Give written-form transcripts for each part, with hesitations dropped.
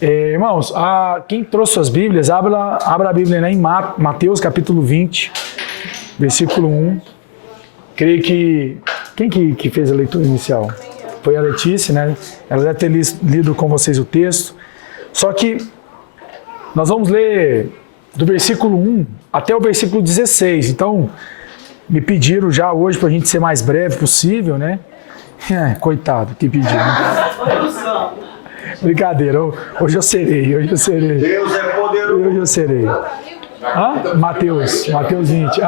Irmãos, quem trouxe suas Bíblias, abra a Bíblia, né, em Mateus capítulo 20, versículo 1. Creio que... Quem que fez a leitura inicial? Foi a Letícia, né? Ela deve ter lido com vocês o texto. Só que nós vamos ler do versículo 1 até o versículo 16. Então, me pediram já hoje para a gente ser mais breve possível, né? Coitado, que pediu, né? Brincadeira, hoje eu serei. Deus é poderoso. Hoje eu serei. Mateus 20.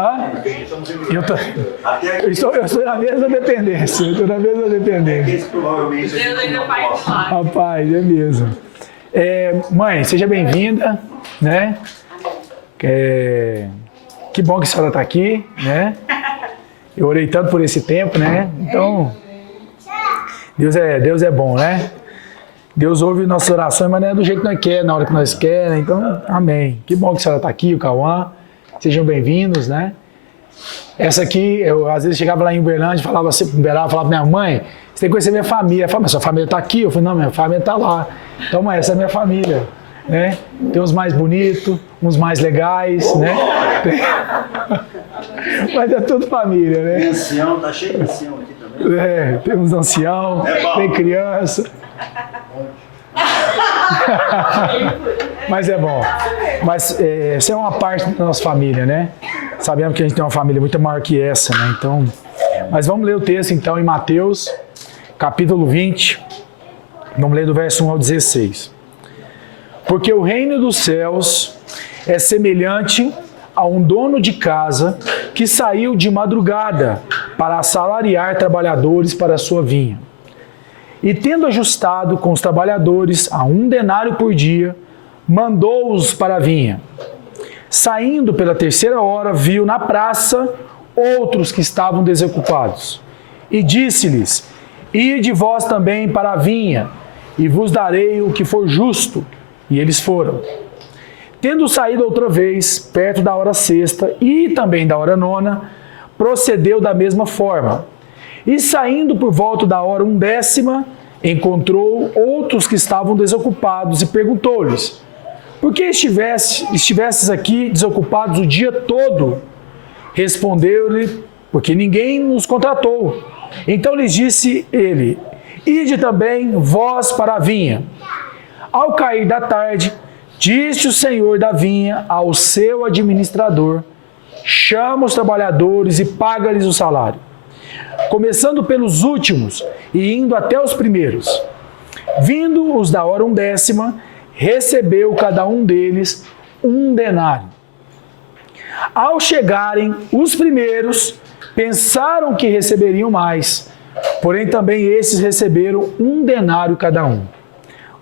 Eu estou na mesma dependência. Provavelmente Deus ainda faz milagre. Rapaz, é mesmo. Mãe, seja bem-vinda, né? Que bom que a senhora está aqui, né? Eu orei tanto por esse tempo, né? Então, Deus é bom, né? Deus ouve nossas orações, mas não é do jeito que nós queremos, na hora que nós queremos. Então, amém. Que bom que a senhora está aqui, o Cauã. Sejam bem-vindos, né? Essa aqui, eu às vezes chegava lá em Uberlândia, falava pra minha mãe, você tem que conhecer minha família. Ela falava, mas sua família está aqui? Eu falei, não, minha família está lá. Então, mãe, essa é a minha família, né? Tem uns mais bonitos, uns mais legais, né? Mas é tudo família, né? Tem ancião, tá cheio de ancião aqui também. Tem uns anciãos, tem criança. Mas é bom. Mas essa é uma parte da nossa família, né? Sabemos que a gente tem uma família muito maior que essa, né? Então, mas vamos ler o texto então em Mateus, capítulo 20. Vamos ler do verso 1 ao 16. Porque o reino dos céus é semelhante a um dono de casa que saiu de madrugada para assalariar trabalhadores para a sua vinha. E tendo ajustado com os trabalhadores a 1 denário por dia, mandou-os para a vinha. Saindo pela 3ª hora, viu na praça outros que estavam desocupados. E disse-lhes, ide vós também para a vinha, e vos darei o que for justo. E eles foram. Tendo saído outra vez, perto da hora 6ª e também da hora 9ª, procedeu da mesma forma. E saindo por volta da hora 1/10, encontrou outros que estavam desocupados e perguntou-lhes, por que estivestes aqui desocupados o dia todo? Respondeu-lhe, porque ninguém nos contratou. Então lhes disse ele, ide também vós para a vinha. Ao cair da tarde, disse o senhor da vinha ao seu administrador, chama os trabalhadores e paga-lhes o salário, começando pelos últimos e indo até os primeiros. Vindo os da hora 1/10, recebeu cada um deles 1 denário. Ao chegarem os primeiros, pensaram que receberiam mais, porém também esses receberam 1 denário cada um.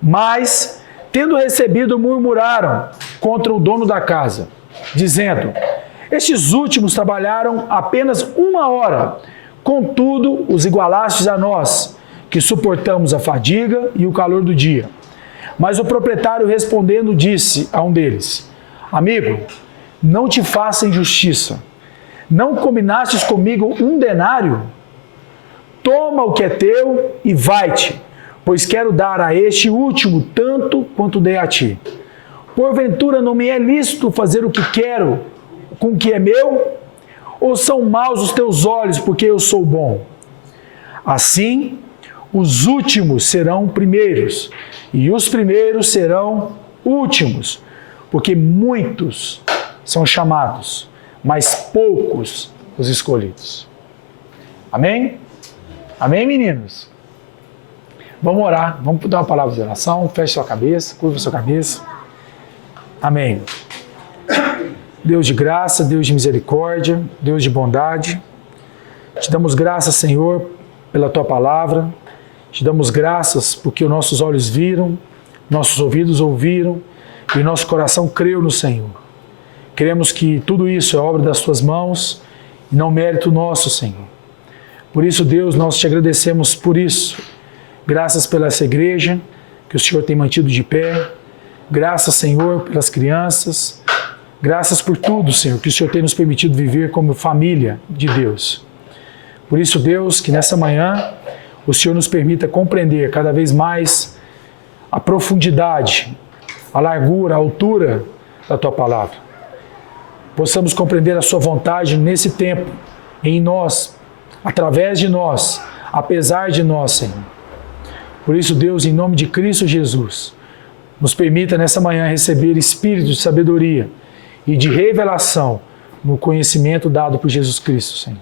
Mas, tendo recebido, murmuraram contra o dono da casa, dizendo, estes últimos trabalharam apenas 1 hora, contudo, os igualastes a nós, que suportamos a fadiga e o calor do dia. Mas o proprietário respondendo disse a um deles, amigo, não te faça injustiça. Não combinastes comigo 1 denário? Toma o que é teu e vai-te, pois quero dar a este último tanto quanto dei a ti. Porventura não me é lícito fazer o que quero com o que é meu? Ou são maus os teus olhos, porque eu sou bom? Assim, os últimos serão primeiros, e os primeiros serão últimos, porque muitos são chamados, mas poucos os escolhidos. Amém? Amém, meninos? Vamos orar, vamos dar uma palavra de oração, feche sua cabeça, curva sua cabeça. Amém. Deus de graça, Deus de misericórdia, Deus de bondade, te damos graças, Senhor, pela Tua palavra, te damos graças porque os nossos olhos viram, nossos ouvidos ouviram e nosso coração creu no Senhor. Queremos que tudo isso é obra das Tuas mãos e não mérito nosso, Senhor. Por isso, Deus, nós te agradecemos por isso. Graças pela essa igreja que o Senhor tem mantido de pé. Graças, Senhor, pelas crianças. Graças por tudo, Senhor, que o Senhor tem nos permitido viver como família de Deus. Por isso, Deus, que nessa manhã o Senhor nos permita compreender cada vez mais a profundidade, a largura, a altura da Tua palavra. Possamos compreender a Sua vontade nesse tempo, em nós, através de nós, apesar de nós, Senhor. Por isso, Deus, em nome de Cristo Jesus, nos permita nessa manhã receber espírito de sabedoria e de revelação no conhecimento dado por Jesus Cristo, Senhor.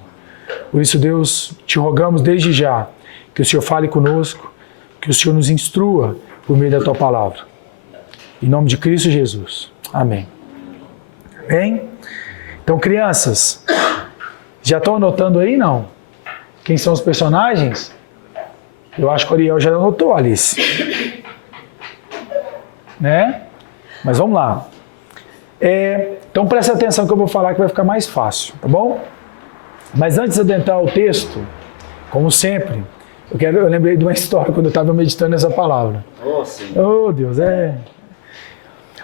Por isso, Deus, te rogamos desde já que o Senhor fale conosco, que o Senhor nos instrua por meio da Tua palavra. Em nome de Cristo Jesus. Amém. Amém? Então, crianças, já estão anotando aí, não? Quem são os personagens? Eu acho que o Ariel já anotou, Alice. Né? Mas vamos lá. Então preste atenção que eu vou falar que vai ficar mais fácil, tá bom? Mas antes de adentrar o texto, como sempre, eu lembrei de uma história quando eu estava meditando nessa palavra. Oh, Deus,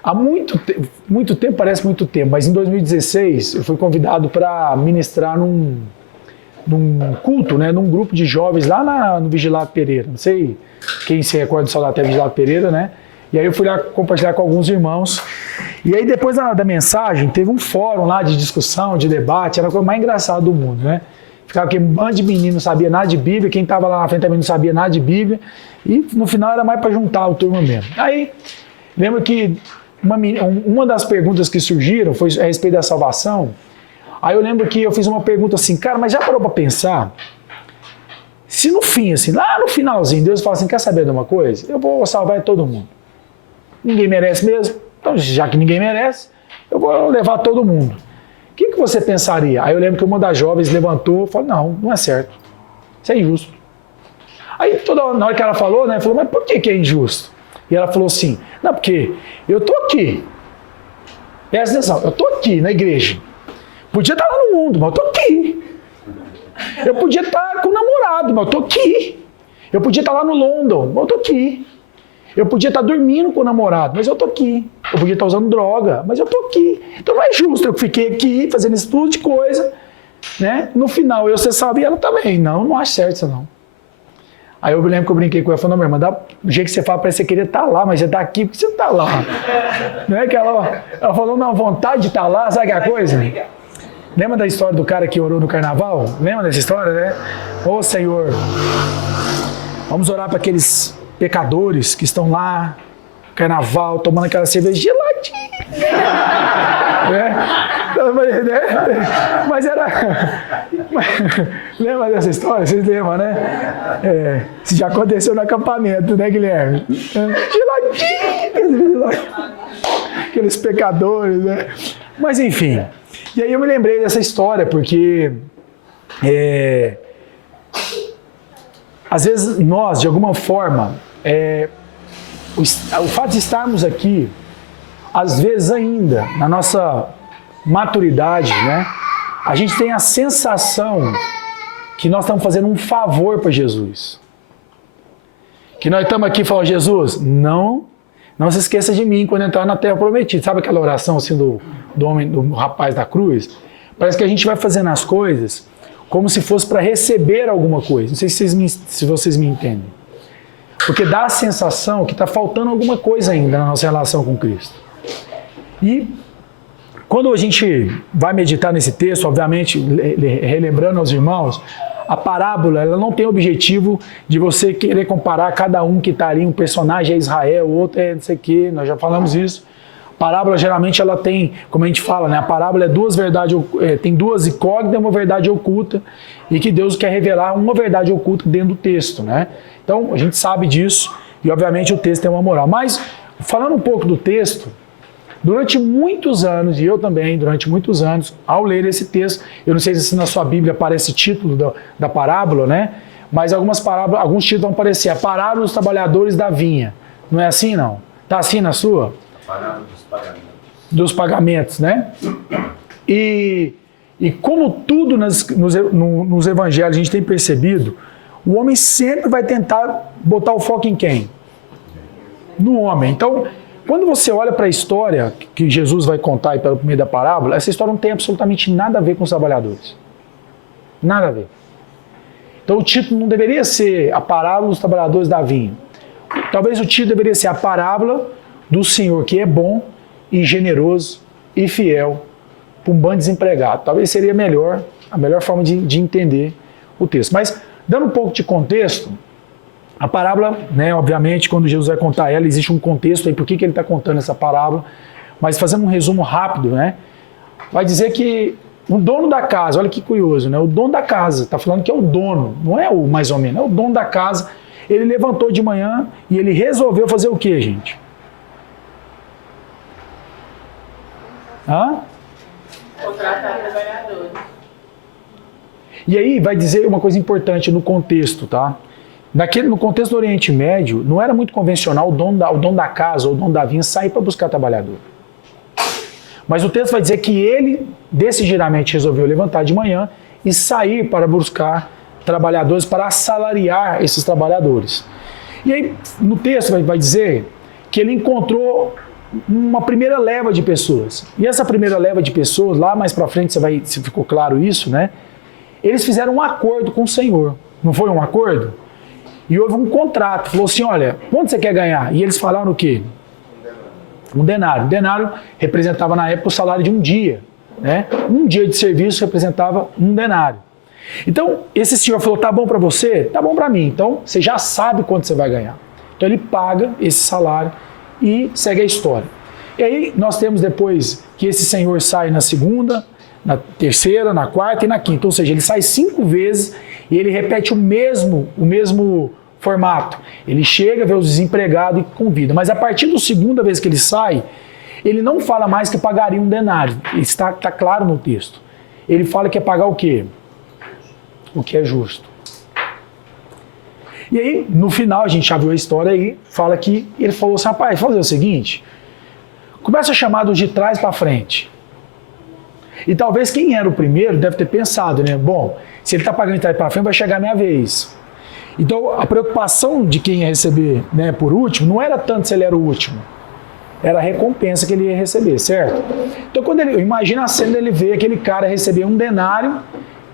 há muito tempo, parece muito tempo, mas em 2016 eu fui convidado para ministrar num culto, né, num grupo de jovens lá no Vigilado Pereira. Não sei quem se recorda do Soldado até Vigilado Pereira, né? E aí eu fui lá compartilhar com alguns irmãos. E aí depois da mensagem, teve um fórum lá de discussão, de debate, era a coisa mais engraçada do mundo, né? Ficava aquele bando de menino não sabia nada de Bíblia, quem estava lá na frente também não sabia nada de Bíblia, e no final era mais para juntar o turma mesmo. Aí, lembro que uma das perguntas que surgiram foi a respeito da salvação. Aí eu lembro que eu fiz uma pergunta assim, cara, mas já parou para pensar? Se no fim, assim, lá no finalzinho, Deus fala assim, quer saber de uma coisa? Eu vou salvar todo mundo. Ninguém merece mesmo, então já que ninguém merece, eu vou levar todo mundo. O que você pensaria? Aí eu lembro que uma das jovens levantou e falou, não é certo, isso é injusto. Aí na hora que ela falou, né, falou, mas por que é injusto? E ela falou assim, não, porque eu estou aqui, presta atenção, eu estou aqui na igreja, podia estar lá no mundo, mas eu estou aqui. Eu podia estar com o namorado, mas eu estou aqui. Eu podia estar lá no London, mas eu estou aqui. Eu podia estar dormindo com o namorado, mas eu estou aqui. Eu podia estar usando droga, mas eu estou aqui. Então não é justo, eu fiquei aqui fazendo esse tudo de coisa, né? No final eu ser salvo e ela também. Não acho certo isso não. Aí eu lembro que eu brinquei com ela, falei, não, minha irmã, do jeito que você fala, parece que você queria estar lá, mas você está aqui, porque você não está lá. Não é que ela falou, não, vontade de estar lá, sabe que é a coisa? Lembra da história do cara que orou no carnaval? Lembra dessa história, né? Ô Senhor, vamos orar para aqueles pecadores que estão lá, no carnaval, tomando aquela cerveja geladinha. Mas era... Lembra dessa história? Vocês lembram, né? Isso já aconteceu no acampamento, né, Guilherme? Geladinho! Aqueles pecadores, né? Mas enfim... E aí eu me lembrei dessa história, porque às vezes nós, de alguma forma, o fato de estarmos aqui, às vezes ainda, na nossa maturidade, né, a gente tem a sensação que nós estamos fazendo um favor para Jesus. Que nós estamos aqui e falamos, Jesus, não se esqueça de mim quando entrar na terra prometida. Sabe aquela oração assim do rapaz da cruz? Parece que a gente vai fazendo as coisas como se fosse para receber alguma coisa. Não sei se vocês me entendem. Porque dá a sensação que está faltando alguma coisa ainda na nossa relação com Cristo. E quando a gente vai meditar nesse texto, obviamente, relembrando aos irmãos, a parábola ela não tem o objetivo de você querer comparar cada um que está ali, um personagem é Israel, o outro é não sei o quê, nós já falamos isso. A parábola geralmente ela tem, como a gente fala, né? A parábola é duas verdades, tem duas incógnitas e uma verdade oculta, e que Deus quer revelar uma verdade oculta dentro do texto, né? Então a gente sabe disso e obviamente o texto tem uma moral. Mas falando um pouco do texto, durante muitos anos, e eu também, durante muitos anos, ao ler esse texto, eu não sei se na sua Bíblia aparece o título da parábola, né? Mas alguns títulos vão aparecer. A parábola dos trabalhadores da vinha. Não é assim, não? Está assim na sua? A parábola dos pagamentos. Dos pagamentos, né? E como tudo nos evangelhos a gente tem percebido, o homem sempre vai tentar botar o foco em quem? No homem. Então, quando você olha para a história que Jesus vai contar aí pelo meio da parábola, essa história não tem absolutamente nada a ver com os trabalhadores. Nada a ver. Então o título não deveria ser a parábola dos trabalhadores da vinha. Talvez o título deveria ser a parábola do Senhor que é bom e generoso e fiel para um bando desempregado. Talvez seria a melhor forma de entender o texto. Mas, dando um pouco de contexto, a parábola, né, obviamente, quando Jesus vai contar ela, existe um contexto aí, por que ele está contando essa parábola. Mas fazendo um resumo rápido, né, vai dizer que o dono da casa, olha que curioso, né, o dono da casa, está falando que é o dono, não é o mais ou menos, é o dono da casa. Ele levantou de manhã e ele resolveu fazer o quê, gente? Contratar trabalhadores. E aí vai dizer uma coisa importante no contexto, tá? No contexto do Oriente Médio, não era muito convencional o dono da casa ou o dono da vinha sair para buscar trabalhador. Mas o texto vai dizer que ele decididamente resolveu levantar de manhã e sair para buscar trabalhadores, para assalariar esses trabalhadores. E aí no texto vai dizer que ele encontrou uma primeira leva de pessoas. E essa primeira leva de pessoas, lá mais para frente se ficou claro isso, né? Eles fizeram um acordo com o Senhor. Não foi um acordo? E houve um contrato. Falou assim, olha, quanto você quer ganhar? E eles falaram o quê? Um denário. Um denário representava na época o salário de um dia, né? Um dia de serviço representava um denário. Então, esse senhor falou, tá bom para você? Tá bom para mim. Então, você já sabe quanto você vai ganhar. Então, ele paga esse salário e segue a história. E aí, nós temos depois que esse senhor sai na segunda, na terceira, na quarta e na quinta. Ou seja, ele sai 5 vezes e ele repete o mesmo formato. Ele chega, vê os desempregados e convida. Mas a partir da segunda vez que ele sai, ele não fala mais que pagaria um denário. Está claro no texto. Ele fala que é pagar o quê? O que é justo. E aí, no final, a gente já viu a história aí, fala que ele falou assim, rapaz, vamos fazer o seguinte, começa a chamar dos de trás para frente. E talvez quem era o primeiro deve ter pensado, né? Bom, se ele está pagando de trás para frente, vai chegar a minha vez. Então, a preocupação de quem ia receber, né, por último, não era tanto se ele era o último. Era a recompensa que ele ia receber, certo? Então, quando imagina a cena dele ver aquele cara receber um denário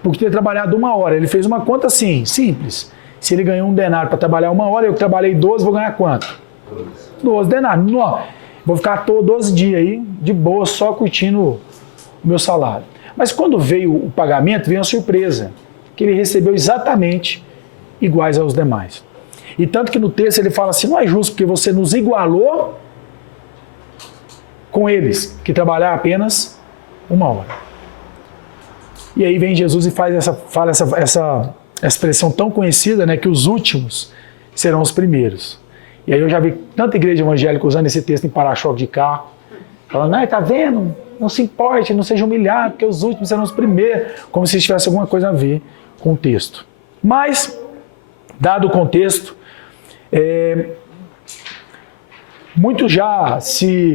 por ter trabalhado 1 hora. Ele fez uma conta assim, simples. Se ele ganhou um denário para trabalhar 1 hora, eu que trabalhei 12, vou ganhar quanto? 12 denários. Não, vou ficar 12 dias aí, de boa, só curtindo o meu salário. Mas quando veio o pagamento, veio uma surpresa, que ele recebeu exatamente iguais aos demais. E tanto que no texto ele fala assim, não é justo porque você nos igualou com eles, que trabalharam apenas 1 hora. E aí vem Jesus e fala essa expressão tão conhecida, né, que os últimos serão os primeiros. E aí eu já vi tanta igreja evangélica usando esse texto em para-choque de carro, falando, tá vendo? Não se importe, não seja humilhado, porque os últimos serão os primeiros, como se tivesse alguma coisa a ver com o texto. Mas, dado o contexto, muito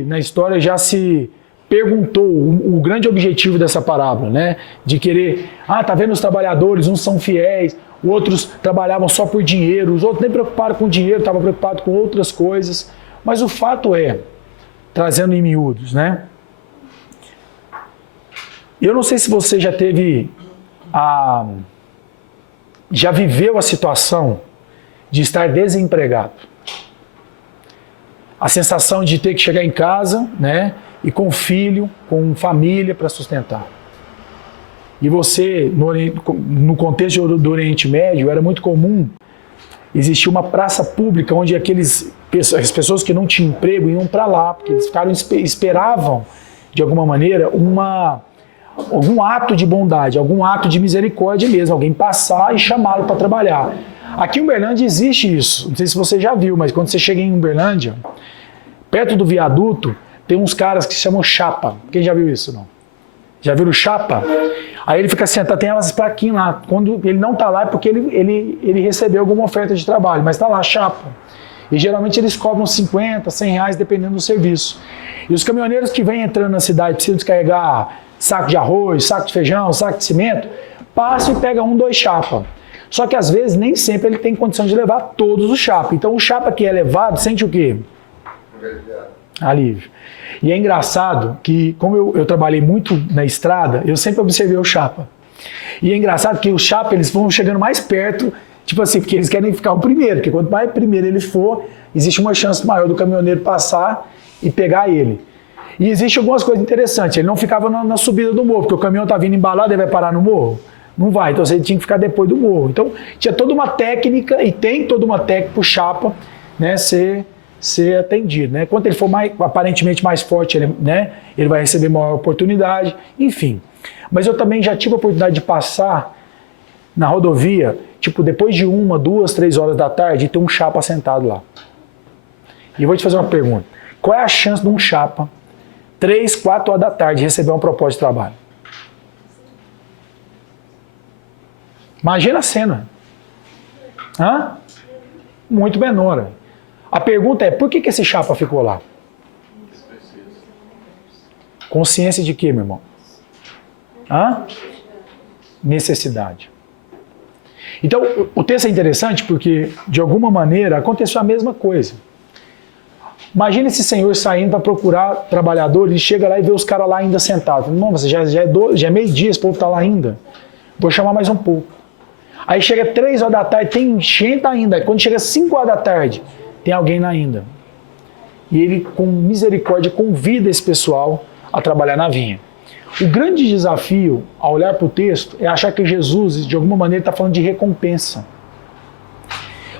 na história já se perguntou o grande objetivo dessa parábola, né? De querer, tá vendo os trabalhadores, uns são fiéis, outros trabalhavam só por dinheiro, os outros nem preocuparam com dinheiro, estavam preocupados com outras coisas. Mas o fato é, trazendo em miúdos, né? Eu não sei se você já viveu a situação de estar desempregado. A sensação de ter que chegar em casa, né? E com filho, com família para sustentar. E você, no contexto do Oriente Médio, era muito comum existir uma praça pública onde as pessoas que não tinham emprego iam para lá, porque eles esperavam, de alguma maneira, algum ato de bondade, algum ato de misericórdia mesmo, alguém passar e chamá-lo para trabalhar. Aqui em Uberlândia existe isso, não sei se você já viu, mas quando você chega em Uberlândia, perto do viaduto, tem uns caras que se chamam chapa. Quem já viu isso, não? Já viram chapa? Aí ele fica sentado, tem elas plaquinhas lá. Quando ele não está lá é porque ele recebeu alguma oferta de trabalho, mas está lá, chapa. E geralmente eles cobram 50, 100 reais, dependendo do serviço. E os caminhoneiros que vêm entrando na cidade, precisam descarregar saco de arroz, saco de feijão, saco de cimento, passam e pegam 1, 2 chapa. Só que às vezes nem sempre ele tem condição de levar todos os chapa. Então o chapa que é levado sente o quê? Alívio. E é engraçado que, como eu trabalhei muito na estrada, eu sempre observei o chapa. E é engraçado que os chapa, eles vão chegando mais perto, tipo assim, porque eles querem ficar o primeiro, porque quanto mais primeiro ele for, existe uma chance maior do caminhoneiro passar e pegar ele. E existe algumas coisas interessantes. Ele não ficava na subida do morro, porque o caminhão está vindo embalado, ele vai parar no morro? Não vai, então você tinha que ficar depois do morro. Então tinha toda uma técnica, e tem toda uma técnica para o chapa, né, ser atendido. Né? Quanto ele for aparentemente mais forte, ele vai receber maior oportunidade, enfim. Mas eu também já tive a oportunidade de passar na rodovia, tipo, depois de 1, 2, 3 horas da tarde, e ter um chapa sentado lá. E eu vou te fazer uma pergunta. Qual é a chance de um chapa, 3, 4 horas da tarde, receber uma proposta de trabalho? Imagina a cena. Hã? Muito menor. A pergunta é, por que esse chapa ficou lá? Consciência de quê, meu irmão? Hã? Necessidade. Então, o texto é interessante porque, de alguma maneira, aconteceu a mesma coisa. Imagina esse senhor saindo para procurar trabalhadores, ele chega lá e vê os caras lá ainda sentados. Irmão, já é meio-dia, esse povo está lá ainda. Vou chamar mais um pouco. Aí chega 3 horas da tarde, tem gente ainda. Quando chega 5 horas da tarde, tem alguém lá ainda. E ele, com misericórdia, convida esse pessoal a trabalhar na vinha. O grande desafio, ao olhar para o texto, é achar que Jesus, de alguma maneira, está falando de recompensa.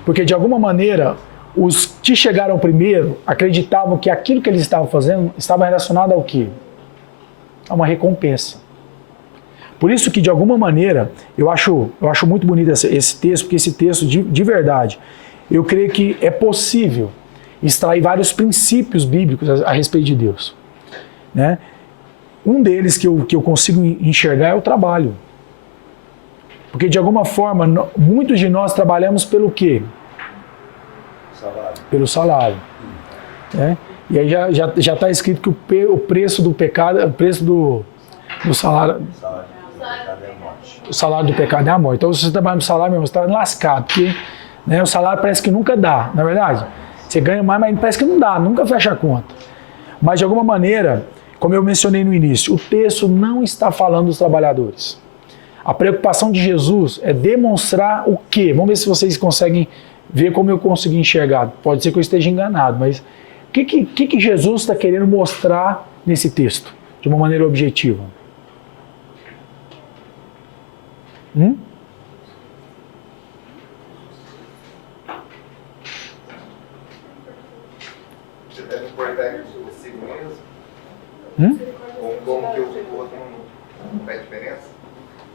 Porque, de alguma maneira, os que chegaram primeiro acreditavam que aquilo que eles estavam fazendo estava relacionado ao quê? A uma recompensa. Por isso que, de alguma maneira, eu acho muito bonito esse texto, porque esse texto, de verdade, eu creio que é possível extrair vários princípios bíblicos a respeito de Deus. Né? Um deles que eu consigo enxergar é o trabalho. Porque, de alguma forma, muitos de nós trabalhamos pelo quê? Salário. Pelo salário. Né? E aí já está escrito que o preço do pecado, o preço do salário... O salário do pecado é a morte. Então, se você trabalha no salário, mesmo, você está lascado. Porque, né, o salário parece que nunca dá, não é verdade? Você ganha mais, mas parece que não dá, nunca fecha a conta. Mas, de alguma maneira, como eu mencionei no início, o texto não está falando dos trabalhadores. A preocupação de Jesus é demonstrar o quê? Vamos ver se vocês conseguem ver como eu consegui enxergar. Pode ser que eu esteja enganado, mas o que Jesus está querendo mostrar nesse texto, de uma maneira objetiva? Você deve importar consigo mesmo? Como que o outro não faz diferença?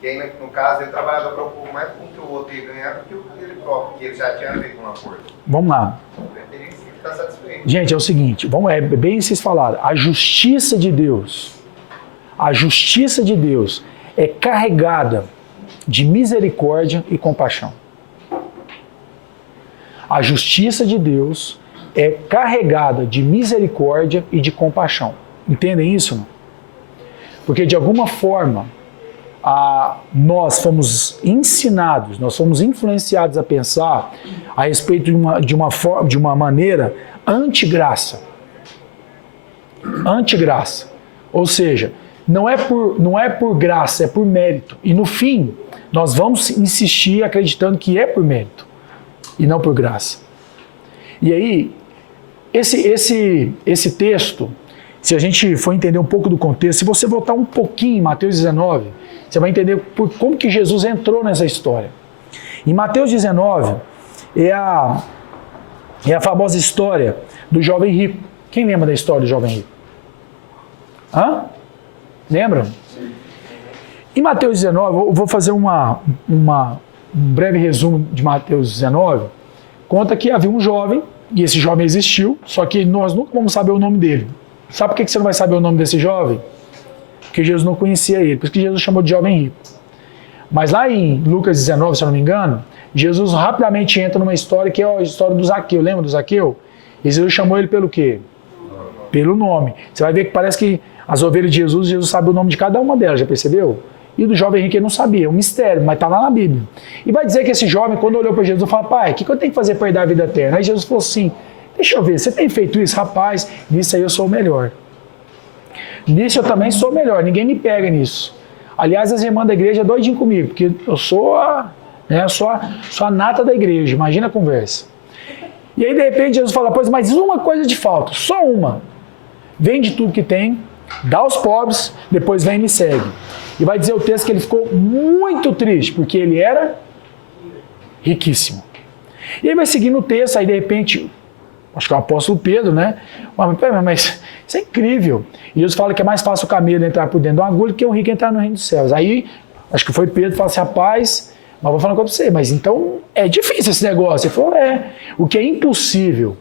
Que aí, no caso, ele trabalhava para um pouco mais com que o outro ia ganhar do que ele próprio, porque ele já tinha feito um acordo. Vamos lá. Ele teria que estar satisfeito. Gente, é o seguinte, é bem vocês falaram, a justiça de Deus é carregada de misericórdia e compaixão. A justiça de Deus é carregada de misericórdia e de compaixão. Entendem isso? Não? Porque, de alguma forma, nós fomos ensinados, nós fomos influenciados a pensar a respeito de uma maneira anti-graça. Anti-graça. Ou seja, não é por graça, é por mérito. E, no fim, nós vamos insistir acreditando que é por mérito e não por graça. E aí, esse texto, se a gente for entender um pouco do contexto, se você voltar um pouquinho em Mateus 19, você vai entender como que Jesus entrou nessa história. Em Mateus 19, é a famosa história do jovem rico. Quem lembra da história do jovem rico? Hã? Lembram? Em Mateus 19, eu vou fazer um breve resumo de Mateus 19. Conta que havia um jovem, e esse jovem existiu, só que nós nunca vamos saber o nome dele. Sabe por que você não vai saber o nome desse jovem? Porque Jesus não conhecia ele, por isso que Jesus chamou de jovem rico. Mas lá em Lucas 19, se eu não me engano, Jesus rapidamente entra numa história que é a história do Zaqueu. Lembra do Zaqueu? E Jesus chamou ele pelo quê? Pelo nome. Você vai ver que parece que as ovelhas de Jesus sabe o nome de cada uma delas, já percebeu? E do jovem rico ele não sabia, é um mistério, mas está lá na Bíblia. E vai dizer que esse jovem, quando olhou para Jesus, falou: pai, o que eu tenho que fazer para herdar a vida eterna? Aí Jesus falou assim: deixa eu ver, você tem feito isso? Rapaz, nisso aí eu sou o melhor. Nisso eu também sou o melhor, ninguém me pega nisso. Aliás, as irmãs da igreja é doidinho comigo, porque eu sou a nata da igreja, imagina a conversa. E aí, de repente, Jesus fala, pois, mas uma coisa te falta, só uma. Vende tudo que tem, dá aos pobres, depois vem e me segue. E vai dizer o texto que ele ficou muito triste, porque ele era riquíssimo. E aí vai seguindo o texto, aí de repente, acho que é o apóstolo Pedro, né? Mas isso é incrível. E Jesus fala que é mais fácil o camelo entrar por dentro de uma agulha que o rico entrar no reino dos céus. Aí, acho que foi Pedro que falou assim, rapaz, mas vou falar uma coisa pra você, mas então é difícil esse negócio. Ele falou, o que é impossível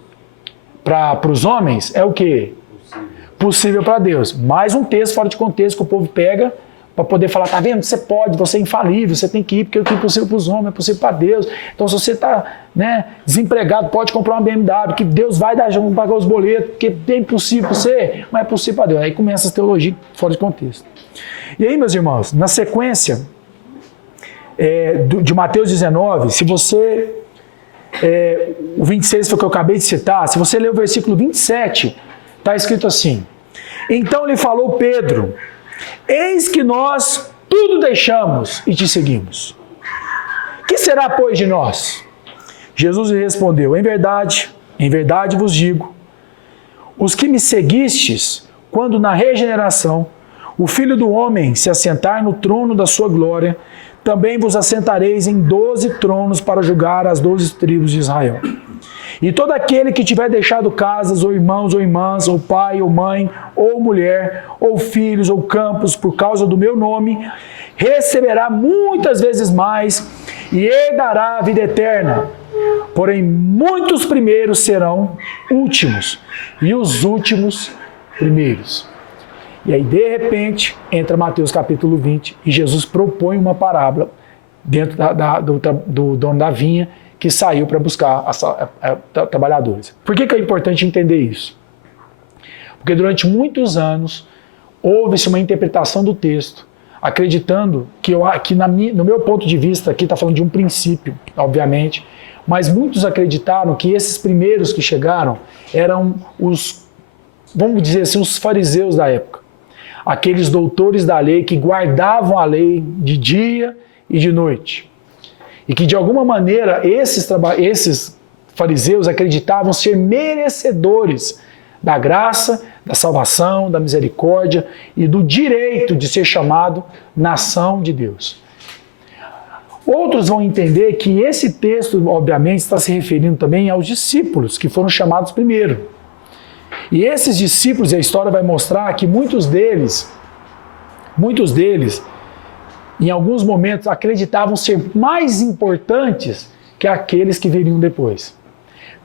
para os homens é o quê? Possível para Deus. Mais um texto fora de contexto que o povo pega para poder falar, tá vendo? Você pode, você é infalível, você tem que ir, porque o que é impossível para os homens é possível para Deus. Então, se você está desempregado, pode comprar uma BMW, que Deus vai dar junto, pagar os boletos, porque é impossível para você, mas é possível para Deus. Aí começa a teologia fora de contexto. E aí, meus irmãos, na sequência de Mateus 19, se você... o 26 foi o que eu acabei de citar, se você ler o versículo 27, está escrito assim, então lhe falou Pedro, eis que nós tudo deixamos e te seguimos. Que será, pois, de nós? Jesus lhe respondeu, em verdade vos digo, os que me seguistes, quando na regeneração o Filho do Homem se assentar no trono da sua glória, também vos assentareis em 12 tronos para julgar as 12 tribos de Israel. E todo aquele que tiver deixado casas, ou irmãos, ou irmãs, ou pai, ou mãe, ou mulher, ou filhos, ou campos, por causa do meu nome, receberá muitas vezes mais e herdará a vida eterna. Porém, muitos primeiros serão últimos, e os últimos primeiros. E aí, de repente, entra Mateus capítulo 20, e Jesus propõe uma parábola dentro do dono da vinha, que saiu para buscar trabalhadores. Por que é importante entender isso? Porque durante muitos anos houve-se uma interpretação do texto, acreditando que no meu ponto de vista, aqui está falando de um princípio, obviamente, mas muitos acreditaram que esses primeiros que chegaram eram vamos dizer assim, os fariseus da época. Aqueles doutores da lei que guardavam a lei de dia e de noite. E que, de alguma maneira, esses fariseus acreditavam ser merecedores da graça, da salvação, da misericórdia e do direito de ser chamado nação de Deus. Outros vão entender que esse texto, obviamente, está se referindo também aos discípulos, que foram chamados primeiro. E esses discípulos, a história vai mostrar que muitos deles, em alguns momentos, acreditavam ser mais importantes que aqueles que viriam depois.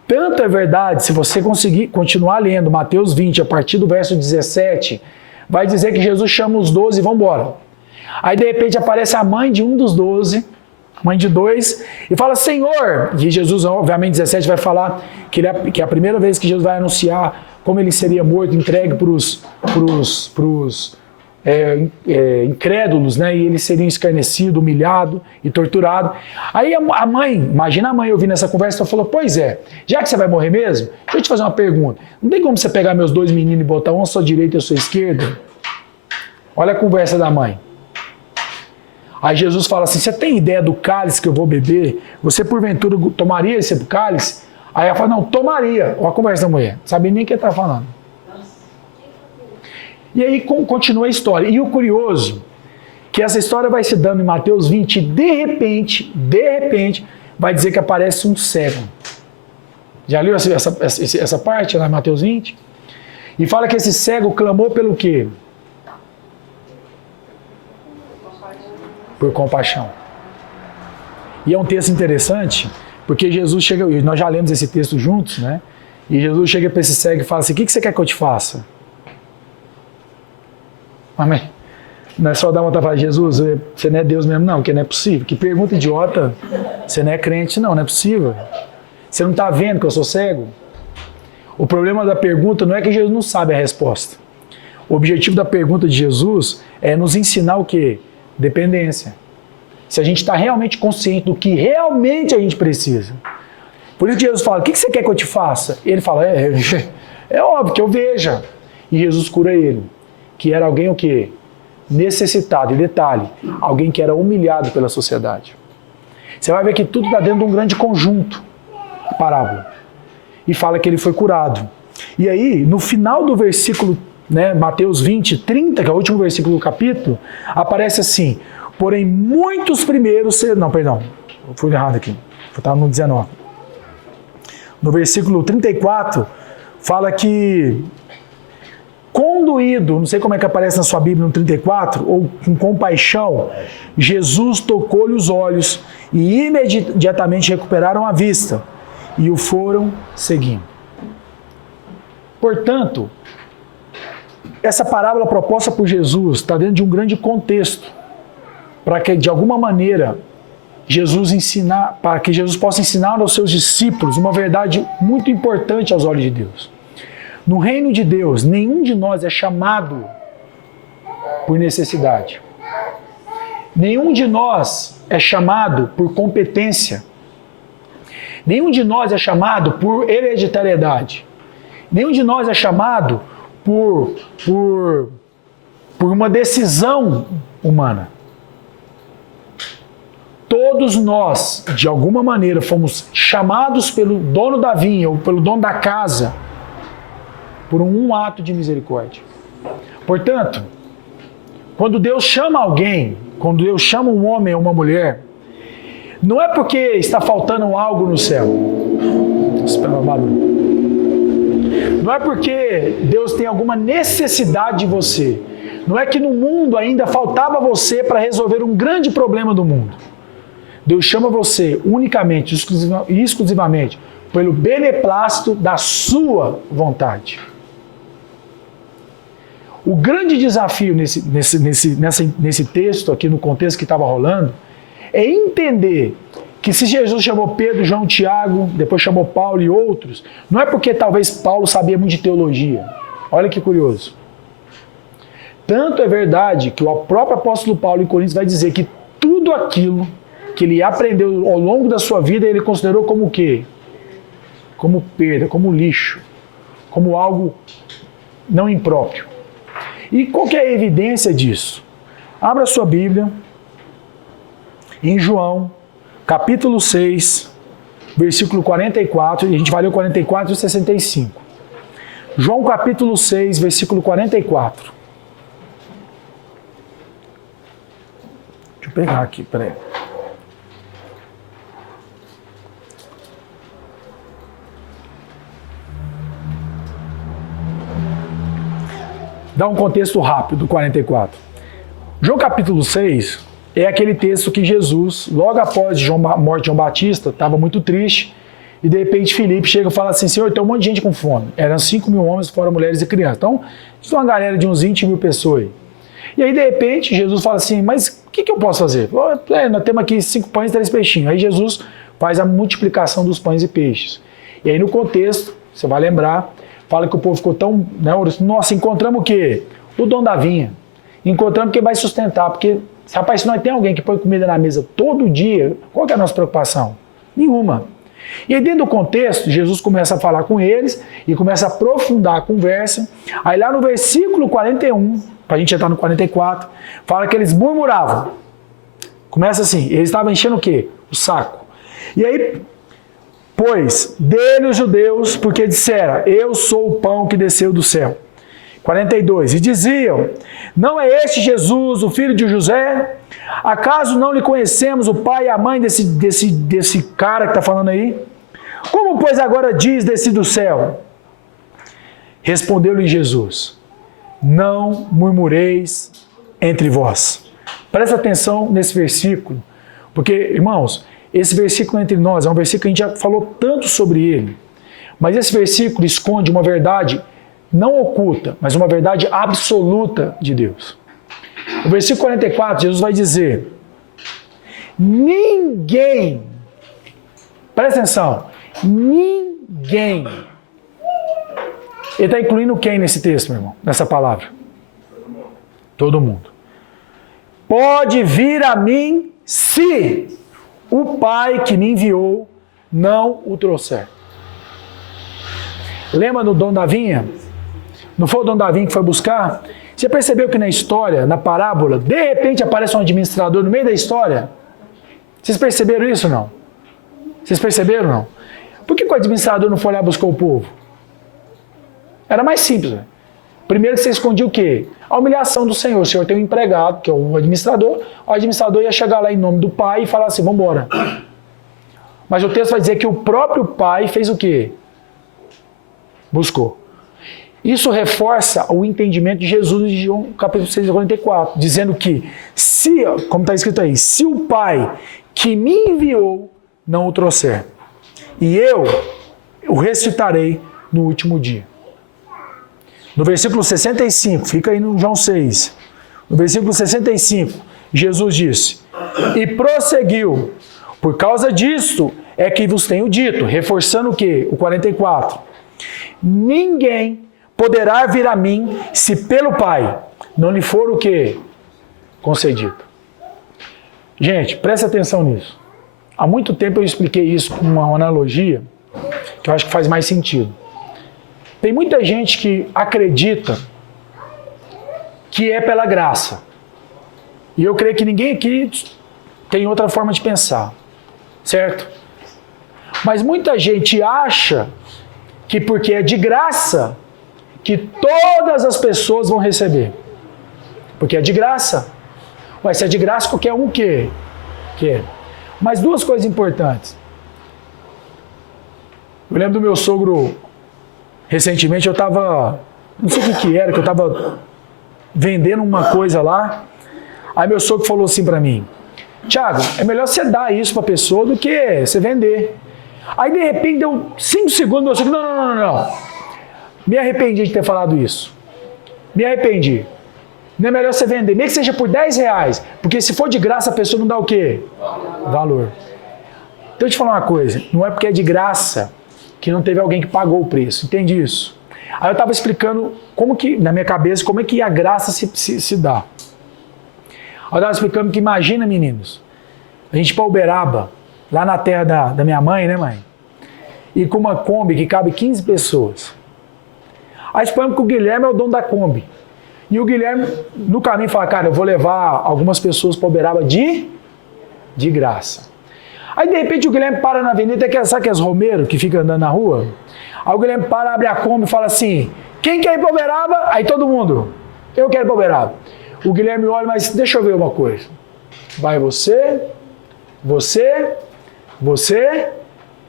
Tanto é verdade, se você conseguir continuar lendo Mateus 20, a partir do verso 17, vai dizer que Jesus chama os 12 e vão embora. Aí, de repente, aparece a mãe de um dos 12, mãe de 2, e fala, Senhor, e Jesus, obviamente, 17 vai falar que é a primeira vez que Jesus vai anunciar como ele seria morto, entregue para os incrédulos, né? E ele seria escarnecido, humilhado e torturado. Aí a mãe, imagina a mãe ouvindo essa conversa e falou, pois já que você vai morrer mesmo, deixa eu te fazer uma pergunta. Não tem como você pegar meus 2 meninos e botar um à sua direita e à sua esquerda? Olha a conversa da mãe. Aí Jesus fala assim, você tem ideia do cálice que eu vou beber? Você porventura tomaria esse cálice? Aí ela fala, não, tomaria. Olha a conversa da mulher, não sabia nem o que ele está falando. E aí continua a história. E o curioso, que essa história vai se dando em Mateus 20, e de repente, vai dizer que aparece um cego. Já leu essa parte lá em Mateus 20? E fala que esse cego clamou pelo quê? Por compaixão. E é um texto interessante, porque Jesus chega, nós já lemos esse texto juntos, né? E Jesus chega para esse cego e fala assim, o que você quer que eu te faça? Amém. Não é só dar uma vontade de falar, Jesus, você não é Deus mesmo, não, porque não é possível. Que pergunta idiota, você não é crente, não é possível. Você não está vendo que eu sou cego? O problema da pergunta não é que Jesus não sabe a resposta. O objetivo da pergunta de Jesus é nos ensinar o quê? Dependência. Se a gente está realmente consciente do que realmente a gente precisa. Por isso que Jesus fala, o que você quer que eu te faça? Ele fala, é óbvio que eu veja. E Jesus cura ele. Que era alguém o quê? Necessitado. E detalhe, alguém que era humilhado pela sociedade. Você vai ver que tudo está dentro de um grande conjunto, a parábola. e fala que ele foi curado. E aí, no final do versículo, né, Mateus 20, 30, que é o último versículo do capítulo, aparece assim: porém muitos primeiros... Não, perdão, fui errado aqui, eu estava no 19. No versículo 34, fala que conduído, não sei como é que aparece na sua Bíblia no 34, ou com compaixão, Jesus tocou-lhe os olhos e imediatamente recuperaram a vista e o foram seguindo. Portanto, essa parábola proposta por Jesus está dentro de um grande contexto para que, de alguma maneira, para que Jesus possa ensinar aos seus discípulos uma verdade muito importante aos olhos de Deus. No reino de Deus, nenhum de nós é chamado por necessidade. Nenhum de nós é chamado por competência. Nenhum de nós é chamado por hereditariedade. Nenhum de nós é chamado por uma decisão humana. Todos nós, de alguma maneira, fomos chamados pelo dono da vinha ou pelo dono da casa por um ato de misericórdia. Portanto, quando Deus chama alguém, quando Deus chama um homem ou uma mulher, não é porque está faltando algo no céu. Espera o barulho. Não é porque Deus tem alguma necessidade de você. Não é que no mundo ainda faltava você para resolver um grande problema do mundo. Deus chama você unicamente, exclusivamente, pelo beneplácito da sua vontade. O grande desafio nesse texto, aqui no contexto que estava rolando, é entender que se Jesus chamou Pedro, João, Tiago, depois chamou Paulo e outros, não é porque talvez Paulo sabia muito de teologia. Olha que curioso. Tanto é verdade que o próprio apóstolo Paulo em Coríntios vai dizer que tudo aquilo que ele aprendeu ao longo da sua vida, ele considerou como o quê? Como perda, como lixo, como algo não impróprio. E qual que é a evidência disso? Abra sua Bíblia em João, capítulo 6, versículo 44, e a gente vai ler o 44 e o 65. João capítulo 6, versículo 44. Deixa eu pegar aqui, peraí. Dá um contexto rápido do 44. João capítulo 6 é aquele texto que Jesus, logo após a morte de João Batista, estava muito triste, e de repente Filipe chega e fala assim: Senhor, tem um monte de gente com fome. Eram 5.000 homens, fora mulheres e crianças. Então, isso é uma galera de uns 20.000 pessoas aí. E aí, de repente, Jesus fala assim: mas o que eu posso fazer? Nós temos aqui 5 pães e 3 peixinhos. Aí Jesus faz a multiplicação dos pães e peixes. E aí, no contexto, você vai lembrar, fala que o povo ficou tão... Nossa, encontramos o quê? O dono da vinha. Encontramos quem vai sustentar, porque, rapaz, se nós tem alguém que põe comida na mesa todo dia, qual que é a nossa preocupação? Nenhuma. E aí, dentro do contexto, Jesus começa a falar com eles e começa a aprofundar a conversa. Aí lá no versículo 41, para a gente já estar no 44, fala que eles murmuravam. Começa assim, eles estavam enchendo o quê? O saco. E aí, pois, dele os judeus, porque disseram: eu sou o pão que desceu do céu. 42, e diziam: não é este Jesus, o filho de José? Acaso não lhe conhecemos o pai e a mãe desse cara que está falando aí? Como, pois, agora diz desci do céu? Respondeu-lhe Jesus: não murmureis entre vós. Presta atenção nesse versículo, porque, irmãos, esse versículo entre nós é um versículo que a gente já falou tanto sobre ele, mas esse versículo esconde uma verdade não oculta, mas uma verdade absoluta de Deus. No versículo 44, Jesus vai dizer: ninguém, presta atenção, ninguém. Ele está incluindo quem nesse texto, meu irmão? Nessa palavra? Todo mundo. Pode vir a mim se o Pai que me enviou não o trouxer. Lembra do dono da vinha? Não foi o dono da vinha que foi buscar? Você percebeu que na história, na parábola, de repente aparece um administrador no meio da história? Vocês perceberam isso ou não? Vocês perceberam ou não? Por que o administrador não foi lá buscar o povo? Era mais simples. Né? Primeiro que você escondia o quê? A humilhação do Senhor. O Senhor tem um empregado, que é o administrador ia chegar lá em nome do pai e falar assim, vamos embora. Mas o texto vai dizer que o próprio pai fez o quê? Buscou. Isso reforça o entendimento de Jesus em João capítulo 6:44, dizendo que, como está escrito aí, se o Pai que me enviou não o trouxer, e eu o ressuscitarei no último dia. No versículo 65, fica aí no João 6, no versículo 65, Jesus disse, e prosseguiu, por causa disto é que vos tenho dito, reforçando o quê? O 44, ninguém poderá vir a mim se pelo Pai não lhe for o quê? Concedido. Gente, presta atenção nisso. Há muito tempo eu expliquei isso com uma analogia que eu acho que faz mais sentido. Tem muita gente que acredita que é pela graça. E eu creio que ninguém aqui tem outra forma de pensar. Certo? Mas muita gente acha que porque é de graça que todas as pessoas vão receber. Porque é de graça. Ué, se é de graça, qualquer um quer. Mas duas coisas importantes. Eu lembro do meu sogro, recentemente eu estava, não sei o que era, que eu estava vendendo uma coisa lá. Aí meu sogro falou assim para mim, Thiago, é melhor você dar isso para a pessoa do que você vender. Aí de repente deu 5 segundos, meu sogro, não. Me arrependi de ter falado isso. Me arrependi. Não é melhor você vender, nem que seja por R$10, porque se for de graça a pessoa não dá o quê? Valor. Então eu te falar uma coisa, não é porque é de graça que não teve alguém que pagou o preço, entende isso? Aí eu estava explicando como que, na minha cabeça, como é que a graça se dá. Aí eu estava explicando que imagina, meninos, a gente ir para Uberaba, lá na terra da minha mãe, né mãe? E com uma Kombi que cabe 15 pessoas. Aí suponhamos que o Guilherme é o dono da Kombi. E o Guilherme, no caminho, fala, cara, eu vou levar algumas pessoas para Uberaba de graça. Aí, de repente, o Guilherme para na avenida, sabe aqueles romeiros que ficam andando na rua? Aí o Guilherme para, abre a Kombi e fala assim, quem quer ir para Uberaba? Aí todo mundo, eu quero ir para Uberaba. O Guilherme olha, mas deixa eu ver uma coisa. Vai você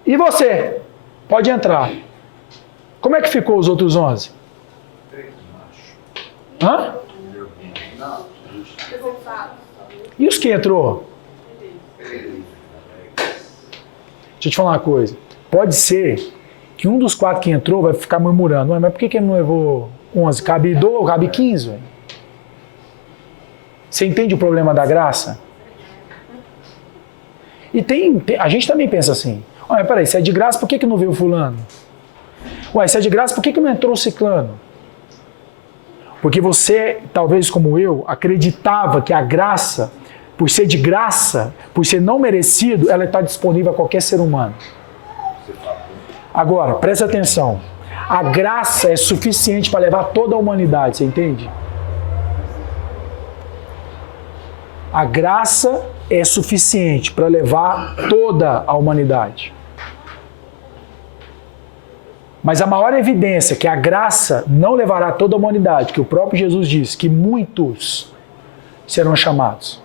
e você. Pode entrar. Como é que ficou os outros 11? Hã? E os que entrou? Deixa eu te falar uma coisa. Pode ser que um dos 4 que entrou vai ficar murmurando. Mas por que ele não levou 11? Cabe 12, cabe 15? Véio? Você entende o problema da graça? E a gente também pensa assim. Olha, peraí, se é de graça, por que não veio fulano? Ué, se é de graça, por que não entrou o ciclano? Porque você, talvez como eu, acreditava que a graça, por ser de graça, por ser não merecido, ela está disponível a qualquer ser humano. Agora, presta atenção. A graça é suficiente para levar toda a humanidade, você entende? A graça é suficiente para levar toda a humanidade. Mas a maior evidência que a graça não levará toda a humanidade, que o próprio Jesus disse, que muitos serão chamados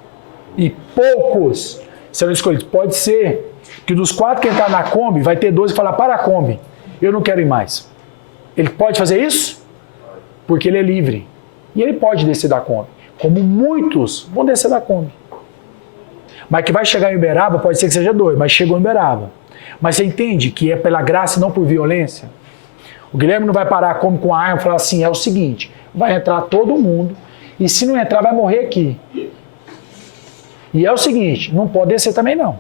e poucos serão escolhidos. Pode ser que dos 4 que entrar na Kombi, vai ter 12 que falar, para a Kombi, eu não quero ir mais. Ele pode fazer isso? Porque ele é livre. E ele pode descer da Kombi. Como muitos vão descer da Kombi. Mas que vai chegar em Uberaba, pode ser que seja 2, mas chegou em Uberaba. Mas você entende que é pela graça e não por violência? O Guilherme não vai parar como com a arma e falar assim, é o seguinte, vai entrar todo mundo e se não entrar vai morrer aqui. E é o seguinte, não pode descer também não.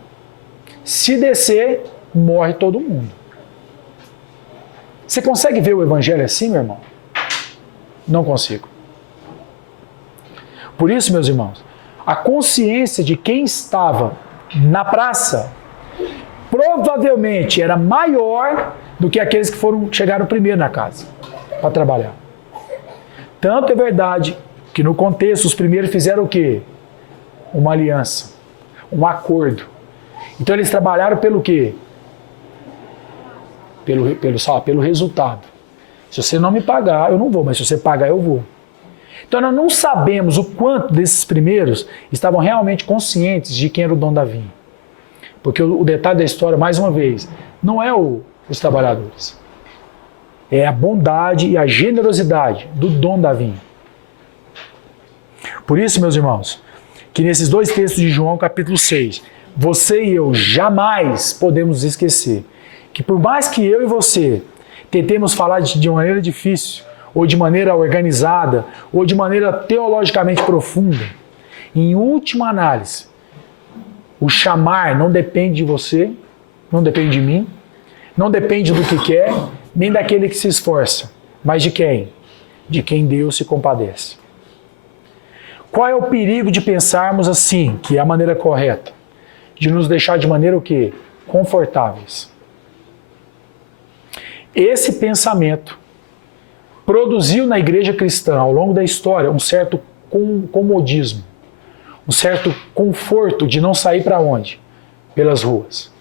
Se descer, morre todo mundo. Você consegue ver o evangelho assim, meu irmão? Não consigo. Por isso, meus irmãos, a consciência de quem estava na praça provavelmente era maior do que aqueles que chegaram primeiro na casa para trabalhar. Tanto é verdade que no contexto os primeiros fizeram o quê? Uma aliança, um acordo. Então eles trabalharam pelo quê? pelo resultado. Se você não me pagar, eu não vou, mas se você pagar, eu vou. Então nós não sabemos o quanto desses primeiros estavam realmente conscientes de quem era o dono da vinha. Porque o detalhe da história, mais uma vez, não é os trabalhadores. É a bondade e a generosidade do dono da vinha. Por isso, meus irmãos, que nesses dois textos de João, capítulo 6, você e eu jamais podemos esquecer que por mais que eu e você tentemos falar de maneira difícil, ou de maneira organizada, ou de maneira teologicamente profunda, em última análise, o chamar não depende de você, não depende de mim, não depende do que quer, nem daquele que se esforça, mas de quem? De quem Deus se compadece. Qual é o perigo de pensarmos assim, que é a maneira correta? De nos deixar de maneira o quê? Confortáveis. Esse pensamento produziu na igreja cristã, ao longo da história, um certo comodismo, um certo conforto de não sair para onde? Pelas ruas.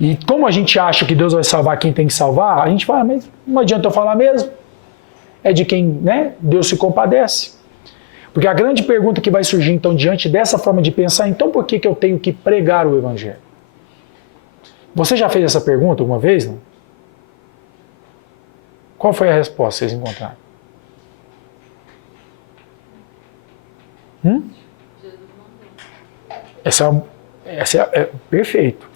E como a gente acha que Deus vai salvar quem tem que salvar, a gente fala, mas não adianta eu falar mesmo. É de quem, né, Deus se compadece. Porque a grande pergunta que vai surgir, então, diante dessa forma de pensar, então por que eu tenho que pregar o Evangelho? Você já fez essa pergunta alguma vez, não? Qual foi a resposta que vocês encontraram? Essa é perfeito.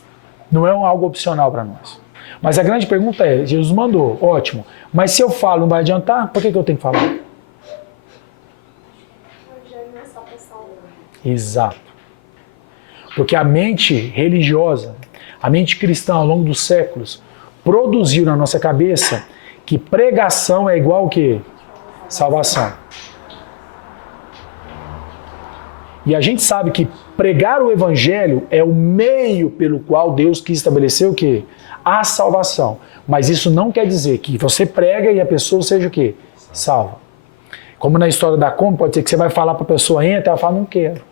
Não é algo opcional para nós. Mas a grande pergunta é, Jesus mandou, ótimo. Mas se eu falo, não vai adiantar? Por que eu tenho que falar? Exato. Porque a mente religiosa, a mente cristã ao longo dos séculos, produziu na nossa cabeça que pregação é igual o quê? Salvação. E a gente sabe que pregar o Evangelho é o meio pelo qual Deus quis estabelecer o quê? A salvação. Mas isso não quer dizer que você prega e a pessoa seja o quê? Salva. Como na história da Kombi, pode ser que você vai falar para a pessoa, entra, ela fala, não quero.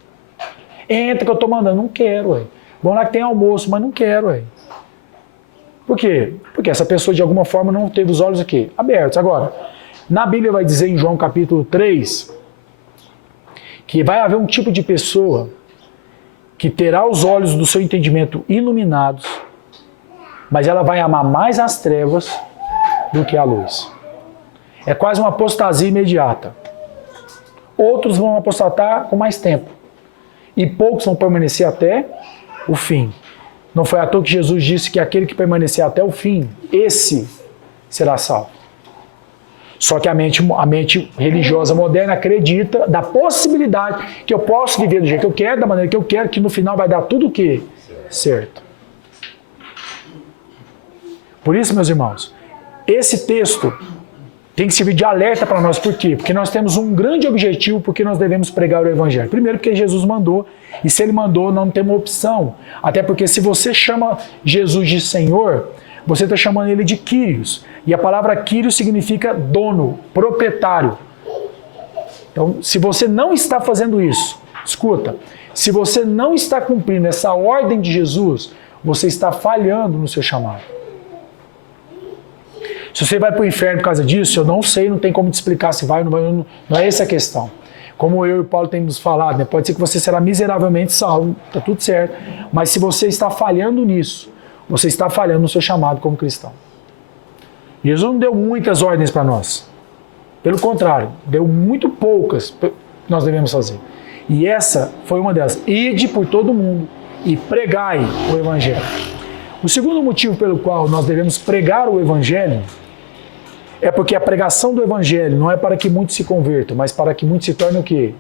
Entra que eu estou mandando, não quero, ué. Vamos lá que tem almoço, mas não quero, ué. Por quê? Porque essa pessoa de alguma forma não teve os olhos aqui abertos. Agora, na Bíblia vai dizer em João capítulo 3 que vai haver um tipo de pessoa que terá os olhos do seu entendimento iluminados, mas ela vai amar mais as trevas do que a luz. É quase uma apostasia imediata. Outros vão apostatar com mais tempo. E poucos vão permanecer até o fim. Não foi à toa que Jesus disse que aquele que permanecer até o fim, esse será salvo. Só que a mente religiosa moderna acredita da possibilidade que eu posso viver do jeito que eu quero, da maneira que eu quero, que no final vai dar tudo o quê? Certo. Por isso, meus irmãos, esse texto tem que servir de alerta para nós. Por quê? Porque nós temos um grande objetivo porque nós devemos pregar o Evangelho. Primeiro, porque Jesus mandou, e se Ele mandou, nós não temos opção. Até porque se você chama Jesus de Senhor, você está chamando Ele de Kyrios. E a palavra Kyrios significa dono, proprietário. Então, se você não está fazendo isso, escuta, se você não está cumprindo essa ordem de Jesus, você está falhando no seu chamado. Se você vai para o inferno por causa disso, eu não sei, não tem como te explicar se vai ou não vai, não é essa a questão. Como eu e o Paulo temos falado, né? Pode ser que você será miseravelmente salvo, está tudo certo, mas se você está falhando nisso, você está falhando no seu chamado como cristão. Jesus não deu muitas ordens para nós. Pelo contrário, deu muito poucas que nós devemos fazer. E essa foi uma delas. Ide por todo mundo e pregai o Evangelho. O segundo motivo pelo qual nós devemos pregar o Evangelho é porque a pregação do Evangelho não é para que muitos se convertam, mas para que muitos se tornem o quê?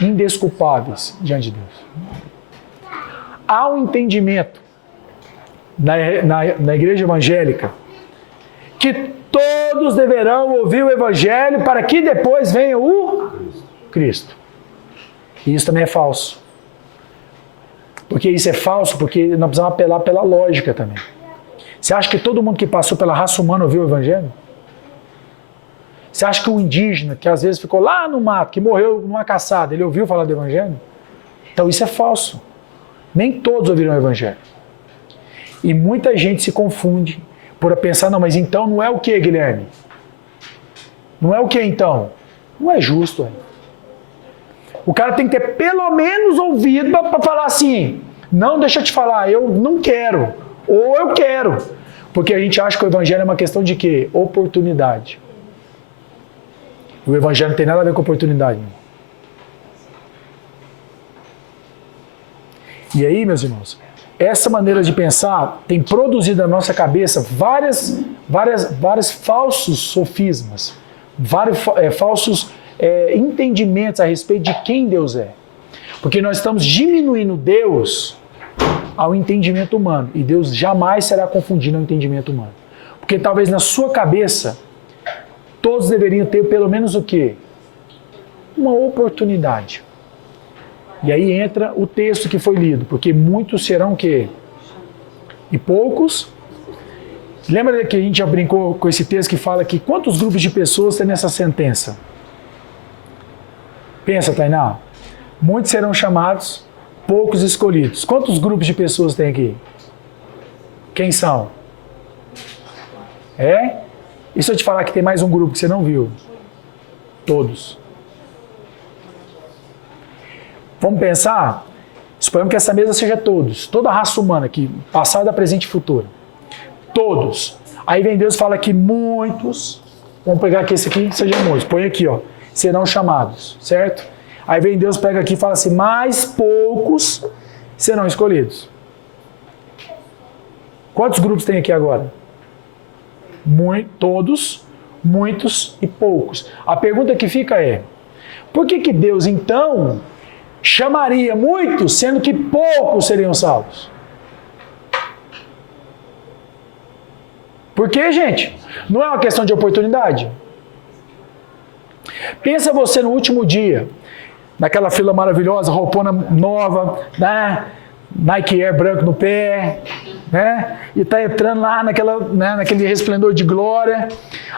Indesculpáveis diante de Deus. Há um entendimento na igreja evangélica que todos deverão ouvir o Evangelho para que depois venha o Cristo. E isso também é falso. Porque isso é falso, porque nós precisamos apelar pela lógica também. Você acha que todo mundo que passou pela raça humana ouviu o Evangelho? Você acha que o indígena, que às vezes ficou lá no mato, que morreu numa caçada, ele ouviu falar do Evangelho? Então isso é falso. Nem todos ouviram o Evangelho. E muita gente se confunde por pensar, não, mas então não é o que, Guilherme? Não é o que então? Não é justo. O cara tem que ter pelo menos ouvido para falar assim, não, deixa eu te falar, eu não quero, ou eu quero. Porque a gente acha que o evangelho é uma questão de quê? Oportunidade. O evangelho não tem nada a ver com oportunidade. E aí, meus irmãos, essa maneira de pensar tem produzido na nossa cabeça vários falsos sofismas, vários falsos entendimentos a respeito de quem Deus é. Porque nós estamos diminuindo Deus ao entendimento humano. E Deus jamais será confundido ao entendimento humano. Porque talvez na sua cabeça, todos deveriam ter pelo menos o quê? Uma oportunidade. E aí entra o texto que foi lido. Porque muitos serão o quê? E poucos. Lembra que a gente já brincou com esse texto que fala que quantos grupos de pessoas tem nessa sentença? Pensa, Tainá. Muitos serão chamados, poucos escolhidos. Quantos grupos de pessoas tem aqui? Quem são? E se eu te falar que tem mais um grupo que você não viu? Todos. Vamos pensar? Suponhamos que essa mesa seja todos. Toda a raça humana aqui, passada, presente e futura. Todos. Aí vem Deus e fala que muitos, vamos pegar aqui esse aqui, seja muitos. Põe aqui, ó. Serão chamados, certo? Aí vem Deus, pega aqui e fala assim, mais poucos serão escolhidos. Quantos grupos tem aqui agora? Todos, muitos e poucos. A pergunta que fica é, por que Deus então chamaria muitos, sendo que poucos seriam salvos? Por quê, gente? Não é uma questão de oportunidade? Pensa você no último dia, naquela fila maravilhosa, roupona nova, né? Nike Air branco no pé, né? E tá entrando lá naquele resplendor de glória.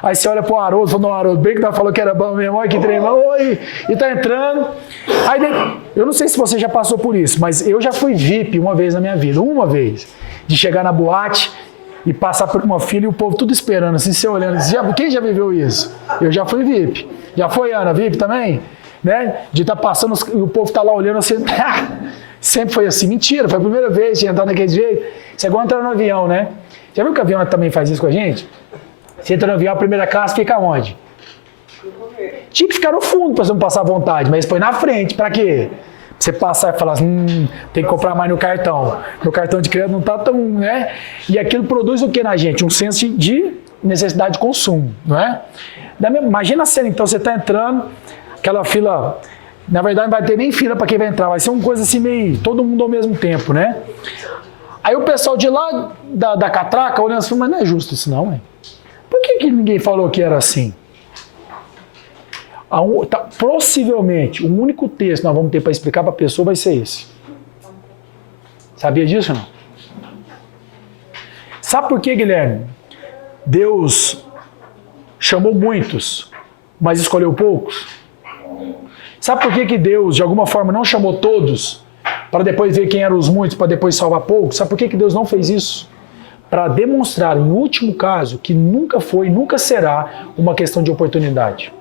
Aí você olha pro Haroldo, fala, não, Haroldo, bem que falou que era bom mesmo, olha que trem, oi, e tá entrando. Aí, eu não sei se você já passou por isso, mas eu já fui VIP uma vez na minha vida, de chegar na boate e passar por uma fila e o povo tudo esperando, assim, você olhando, quem já viveu isso? Eu já fui VIP. Já foi, Ana, VIP também? Né? De estar passando e o povo tá lá olhando assim, sempre foi assim, mentira, foi a primeira vez de entrar daquele jeito. Você agora entra no avião, né? Já viu que o avião também faz isso com a gente? Você entra no avião, a primeira classe fica onde? Tinha que ficar no fundo para você não passar à vontade, mas põe na frente, para quê? Pra você passar e falar assim, tem que comprar mais no cartão. Meu cartão de crédito não tá tão, né? E aquilo produz o que na gente? Um senso de necessidade de consumo, não é? Imagina a cena, então, você tá entrando, aquela fila, na verdade não vai ter nem fila para quem vai entrar, vai ser uma coisa assim meio, todo mundo ao mesmo tempo, né? Aí o pessoal de lá da catraca olhando assim, mas não é justo isso não, hein? Por que ninguém falou que era assim? Possivelmente, o único texto que nós vamos ter para explicar para a pessoa vai ser esse. Sabia disso ou não? Sabe por que, Guilherme? Deus chamou muitos, mas escolheu poucos? Sabe por que Deus, de alguma forma, não chamou todos, para depois ver quem eram os muitos, para depois salvar poucos? Sabe por que Deus não fez isso? Para demonstrar, em último caso, que nunca foi, nunca será uma questão de oportunidade.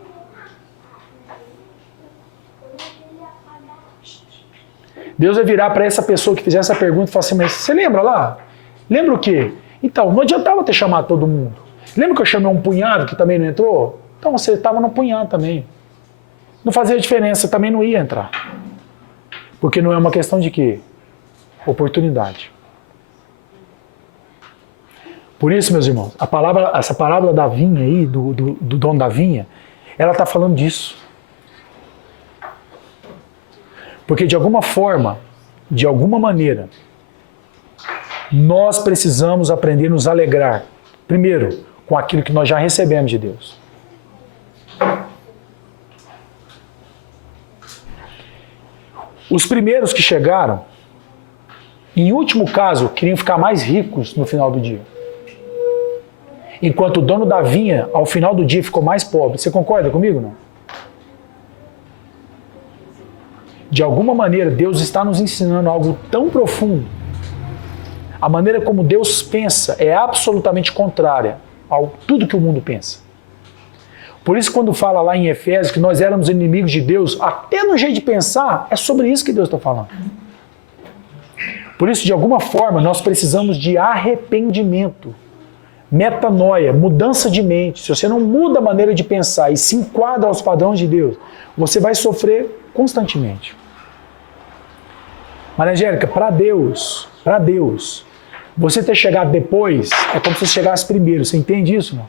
Deus vai virar para essa pessoa que fizer essa pergunta e falar assim, mas você lembra lá? Lembra o quê? Então, não adiantava ter chamado todo mundo. Lembra que eu chamei um punhado que também não entrou? Então você estava no punhado também. Não fazia diferença, também não ia entrar. Porque não é uma questão de quê? Oportunidade. Por isso, meus irmãos, essa parábola da vinha aí, do dono da vinha, ela está falando disso. Porque de alguma forma, de alguma maneira, nós precisamos aprender a nos alegrar, primeiro, com aquilo que nós já recebemos de Deus. Os primeiros que chegaram, em último caso, queriam ficar mais ricos no final do dia. Enquanto o dono da vinha, ao final do dia, ficou mais pobre. Você concorda comigo, não? De alguma maneira, Deus está nos ensinando algo tão profundo, A maneira como Deus pensa é absolutamente contrária a tudo que o mundo pensa. Por isso, quando fala lá em Efésios que nós éramos inimigos de Deus, até no jeito de pensar, é sobre isso que Deus está falando. Por isso, de alguma forma, nós precisamos de arrependimento, metanoia, mudança de mente. Se você não muda a maneira de pensar e se enquadra aos padrões de Deus, você vai sofrer constantemente. Maria Angélica, para Deus, você ter chegado depois é como se você chegasse primeiro. Você entende isso, não?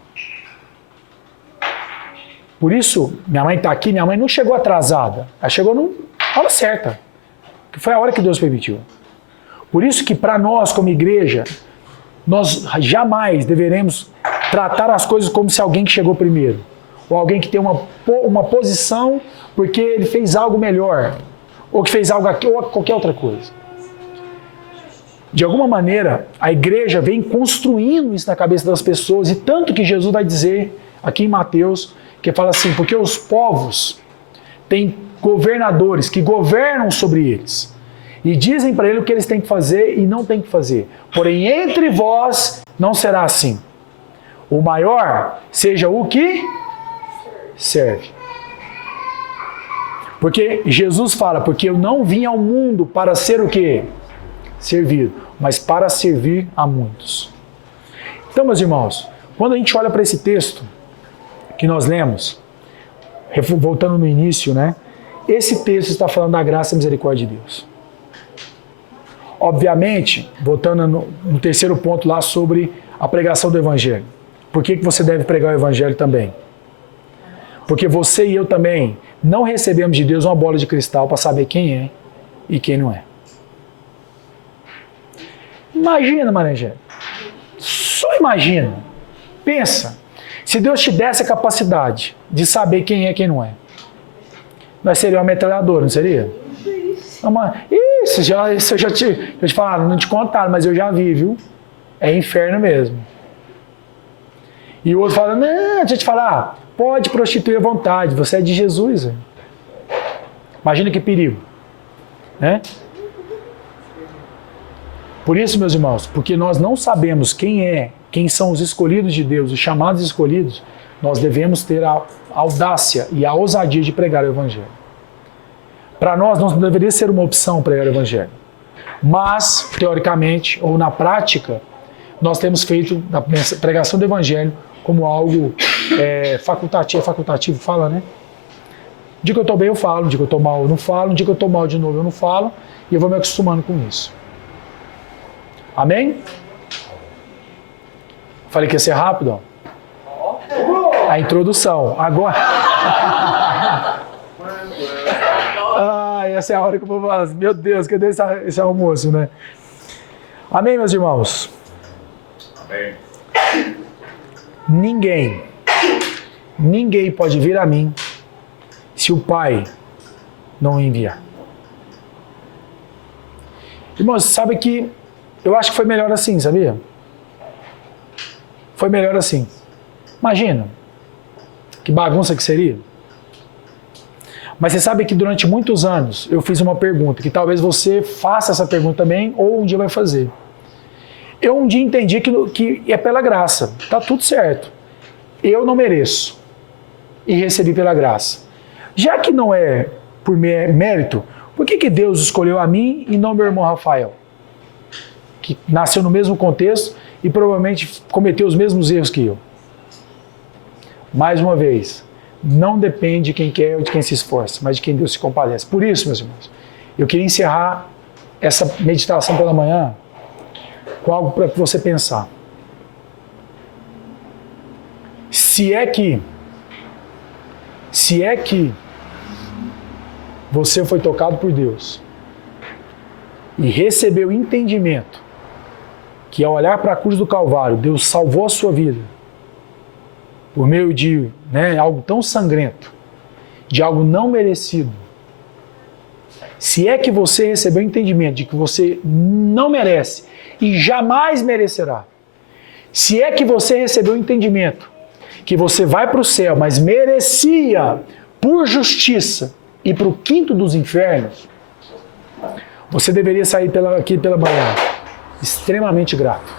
Por isso, minha mãe está aqui, minha mãe não chegou atrasada. Ela chegou na hora certa, que foi a hora que Deus permitiu. Por isso que para nós, como igreja, nós jamais deveremos tratar as coisas como se alguém que chegou primeiro. Ou alguém que tem uma posição porque ele fez algo melhor. Ou que fez algo aqui, ou qualquer outra coisa. De alguma maneira, a igreja vem construindo isso na cabeça das pessoas, e tanto que Jesus vai dizer aqui em Mateus, que fala assim, porque os povos têm governadores que governam sobre eles, e dizem para ele o que eles têm que fazer e não têm que fazer. Porém, entre vós não será assim. O maior seja o que serve. Porque Jesus fala, porque eu não vim ao mundo para ser o quê? Servido, mas para servir a muitos. Então, meus irmãos, quando a gente olha para esse texto que nós lemos, voltando no início, né? Esse texto está falando da graça e misericórdia de Deus. Obviamente, voltando no terceiro ponto lá sobre a pregação do Evangelho. Por que você deve pregar o Evangelho também? Porque você e eu também não recebemos de Deus uma bola de cristal para saber quem é e quem não é. Imagina, Maranjé. Só imagina. Pensa. Se Deus te desse a capacidade de saber quem é e quem não é, nós seria uma metralhadora, não seria? Isso eu já te falaram, não te contaram, mas eu já vi, viu? É inferno mesmo. E o outro fala, não, deixa eu te falar, pode prostituir à vontade, você é de Jesus. Véio. Imagina que perigo. Né? Por isso, meus irmãos, porque nós não sabemos quem são os escolhidos de Deus, os chamados escolhidos, nós devemos ter a audácia e a ousadia de pregar o Evangelho. Para nós, não deveria ser uma opção pregar o Evangelho. Mas, teoricamente, ou na prática, nós temos feito a pregação do Evangelho como algo facultativo, fala, né? Um dia que eu estou bem, eu falo. Um dia que eu estou mal, eu não falo. Um dia que eu estou mal de novo, eu não falo. E eu vou me acostumando com isso. Amém? Falei que ia ser rápido, ó. A introdução. Agora... essa é a hora que eu vou falar. Meu Deus, cadê esse almoço, né? Amém, meus irmãos? Amém. Ninguém pode vir a mim se o Pai não o enviar. Irmãos, sabe que eu acho que foi melhor assim, sabia? Foi melhor assim. Imagina, que bagunça que seria. Mas você sabe que durante muitos anos eu fiz uma pergunta, que talvez você faça essa pergunta também, ou um dia vai fazer. Eu um dia entendi que é pela graça, tá tudo certo. Eu não mereço e recebi pela graça. Já que não é por mérito, por que Deus escolheu a mim e não meu irmão Rafael? Que nasceu no mesmo contexto e provavelmente cometeu os mesmos erros que eu. Mais uma vez, não depende de quem quer ou de quem se esforça, mas de quem Deus se compadece. Por isso, meus irmãos, eu queria encerrar essa meditação pela manhã com algo para você pensar. Se é que você foi tocado por Deus e recebeu entendimento que ao olhar para a cruz do Calvário, Deus salvou a sua vida por meio de algo tão sangrento, de algo não merecido. Se é que você recebeu entendimento de que você não merece e jamais merecerá, se é que você recebeu entendimento que você vai para o céu, mas merecia por justiça e para o quinto dos infernos, você deveria sair aqui pela manhã extremamente grato.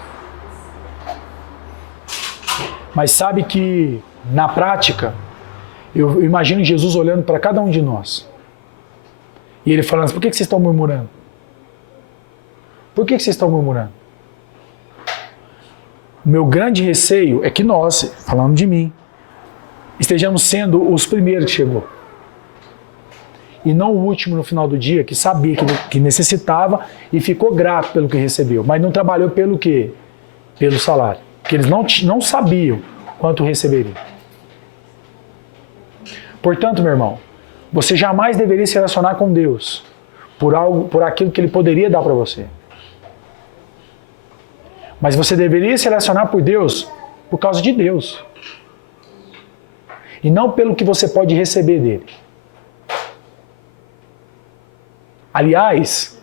Mas sabe que, na prática, eu imagino Jesus olhando para cada um de nós. E ele falando, por que vocês estão murmurando? Por que vocês estão murmurando? O meu grande receio é que nós, falando de mim, estejamos sendo os primeiros que chegou. E não o último no final do dia, que sabia que necessitava e ficou grato pelo que recebeu. Mas não trabalhou pelo quê? Pelo salário. Porque eles não sabiam quanto receberiam. Portanto, meu irmão, você jamais deveria se relacionar com Deus por aquilo que Ele poderia dar para você. Mas você deveria se relacionar por Deus por causa de Deus. E não pelo que você pode receber dele. Aliás,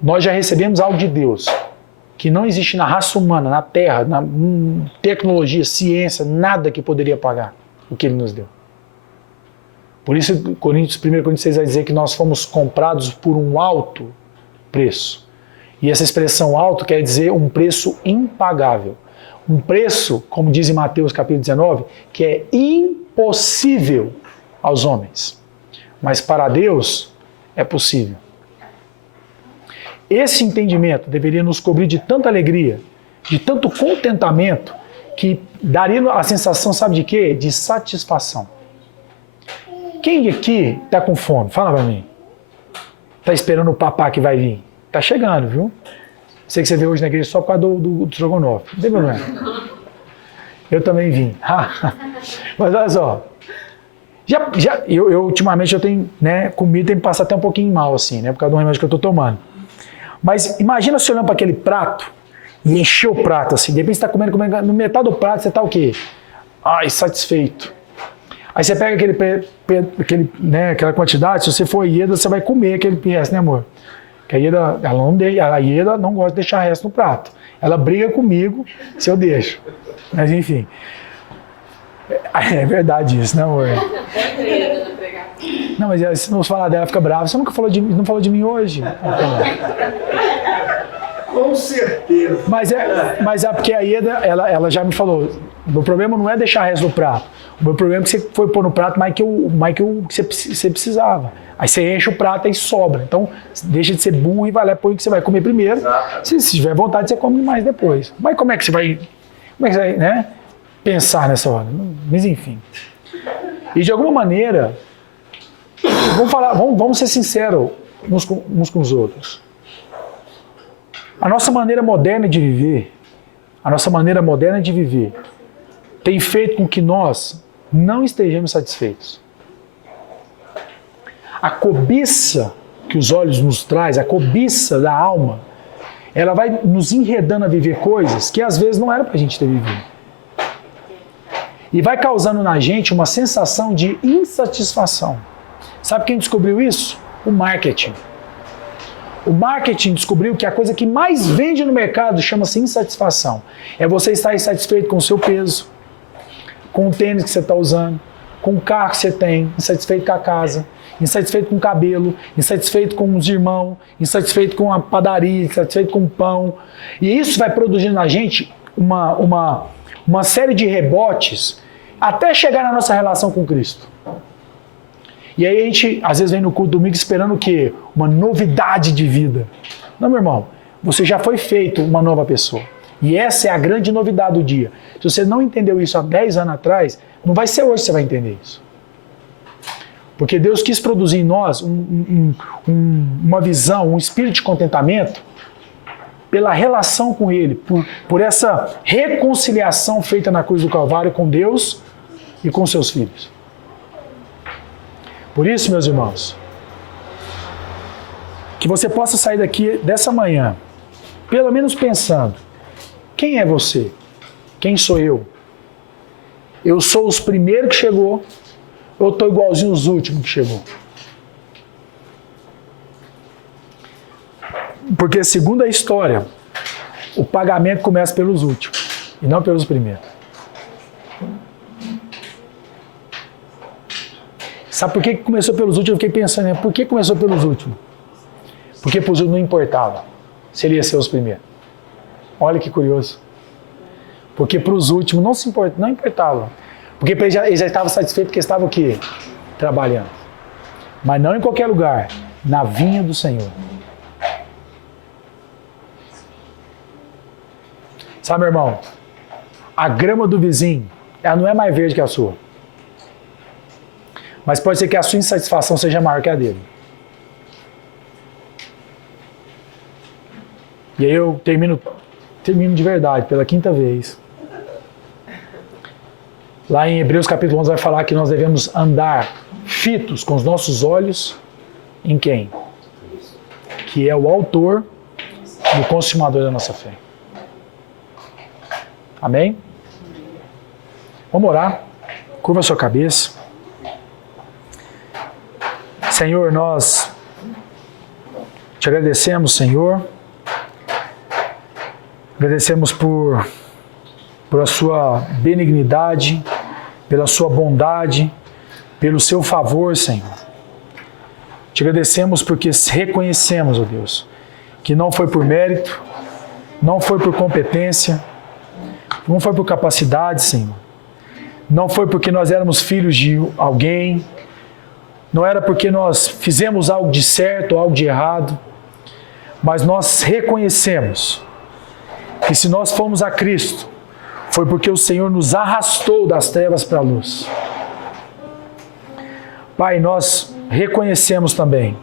nós já recebemos algo de Deus que não existe na raça humana, na terra, na tecnologia, ciência, nada que poderia pagar o que Ele nos deu. Por isso, 1 Coríntios 6 vai dizer que nós fomos comprados por um alto preço. E essa expressão alto quer dizer um preço impagável. Um preço, como diz em Mateus capítulo 19, que é impossível aos homens. Mas para Deus é possível. Esse entendimento deveria nos cobrir de tanta alegria, de tanto contentamento, que daria a sensação, sabe de quê? De satisfação. Quem aqui está com fome? Fala para mim. Está esperando o papá que vai vir? Está chegando, viu? Sei que você veio hoje na igreja só por causa do estrogonofe. Não tem problema. Eu também vim. Mas olha só. Eu ultimamente eu tenho, né, comido, tem que passar até um pouquinho mal, assim, né? Por causa do remédio que eu estou tomando. Mas imagina você olhando para aquele prato e encher o prato, assim. De repente você está comendo, no metade do prato você está o quê? Ai, satisfeito. Aí você pega aquela quantidade, se você for Ieda, você vai comer aquele resto, né, amor? Porque a Ieda não gosta de deixar resto no prato. Ela briga comigo se eu deixo. Mas enfim. É verdade isso, né, amor? Não, mas se não falar dela, fica brava. Você nunca falou não falou de mim hoje? Com certeza. Mas é porque a Ieda, ela já me falou, o meu problema não é deixar resto no prato. O meu problema é que você foi pôr no prato mais que você precisava. Aí você enche o prato e sobra. Então, deixa de ser burro e vai lá e põe o que você vai comer primeiro. Se tiver vontade, você come mais depois. Mas como é que você vai, né, pensar nessa hora? Mas enfim. E de alguma maneira, vamos ser sinceros uns com os outros. A nossa maneira moderna de viver, tem feito com que nós não estejamos satisfeitos. A cobiça que os olhos nos traz, a cobiça da alma, ela vai nos enredando a viver coisas que às vezes não era para a gente ter vivido. E vai causando na gente uma sensação de insatisfação. Sabe quem descobriu isso? O marketing. O marketing descobriu que a coisa que mais vende no mercado chama-se insatisfação. É você estar insatisfeito com o seu peso, com o tênis que você está usando, com o carro que você tem, insatisfeito com a casa, insatisfeito com o cabelo, insatisfeito com os irmãos, insatisfeito com a padaria, insatisfeito com o pão. E isso vai produzindo na gente uma série de rebotes até chegar na nossa relação com Cristo. E aí a gente, às vezes, vem no culto domingo esperando o quê? Uma novidade de vida. Não, meu irmão, você já foi feito uma nova pessoa. E essa é a grande novidade do dia. Se você não entendeu isso há 10 anos atrás, não vai ser hoje que você vai entender isso. Porque Deus quis produzir em nós uma visão, um espírito de contentamento pela relação com Ele, por essa reconciliação feita na cruz do Calvário com Deus e com seus filhos. Por isso, meus irmãos, que você possa sair daqui dessa manhã, pelo menos pensando, quem é você? Quem sou eu? Eu sou os primeiros que chegou, ou eu estou igualzinho os últimos que chegou? Porque, segundo a história, o pagamento começa pelos últimos, e não pelos primeiros. Sabe por que começou pelos últimos? Eu fiquei pensando, por que começou pelos últimos? Porque para os últimos não importava se ele ia ser os primeiros. Olha que curioso. Porque para os últimos não importava. Porque ele já estava satisfeito porque estava o quê? Trabalhando. Mas não em qualquer lugar. Na vinha do Senhor. Sabe, meu irmão? A grama do vizinho, ela não é mais verde que a sua. Mas pode ser que a sua insatisfação seja maior que a dele. E aí eu termino de verdade, pela 5ª vez. Lá em Hebreus capítulo 11 vai falar que nós devemos andar fitos com os nossos olhos em quem? Que é o autor e o consumador da nossa fé. Amém? Vamos orar. Curva a sua cabeça. Senhor, nós te agradecemos, Senhor. Agradecemos por a sua benignidade, pela sua bondade, pelo seu favor, Senhor. Te agradecemos porque reconhecemos, ó Deus, que não foi por mérito, não foi por competência, não foi por capacidade, Senhor. Não foi porque nós éramos filhos de alguém, não era porque nós fizemos algo de certo ou algo de errado, mas nós reconhecemos que se nós fomos a Cristo, foi porque o Senhor nos arrastou das trevas para a luz. Pai, nós reconhecemos também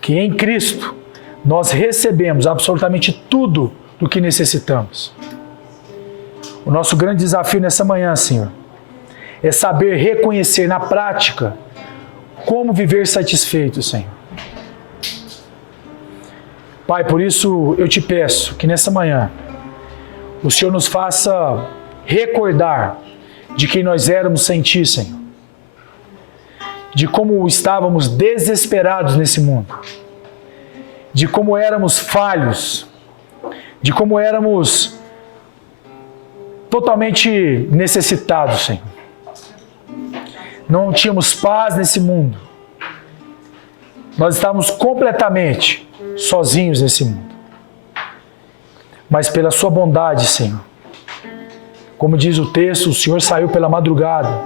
que em Cristo nós recebemos absolutamente tudo do que necessitamos. O nosso grande desafio nessa manhã, Senhor, é saber reconhecer na prática como viver satisfeito, Senhor. Pai, por isso eu te peço que nessa manhã o Senhor nos faça recordar de quem nós éramos sem Ti, Senhor. De como estávamos desesperados nesse mundo. De como éramos falhos. De como éramos totalmente necessitados, Senhor. Não tínhamos paz nesse mundo. Nós estávamos completamente sozinhos nesse mundo. Mas pela sua bondade, Senhor, como diz o texto, o Senhor saiu pela madrugada,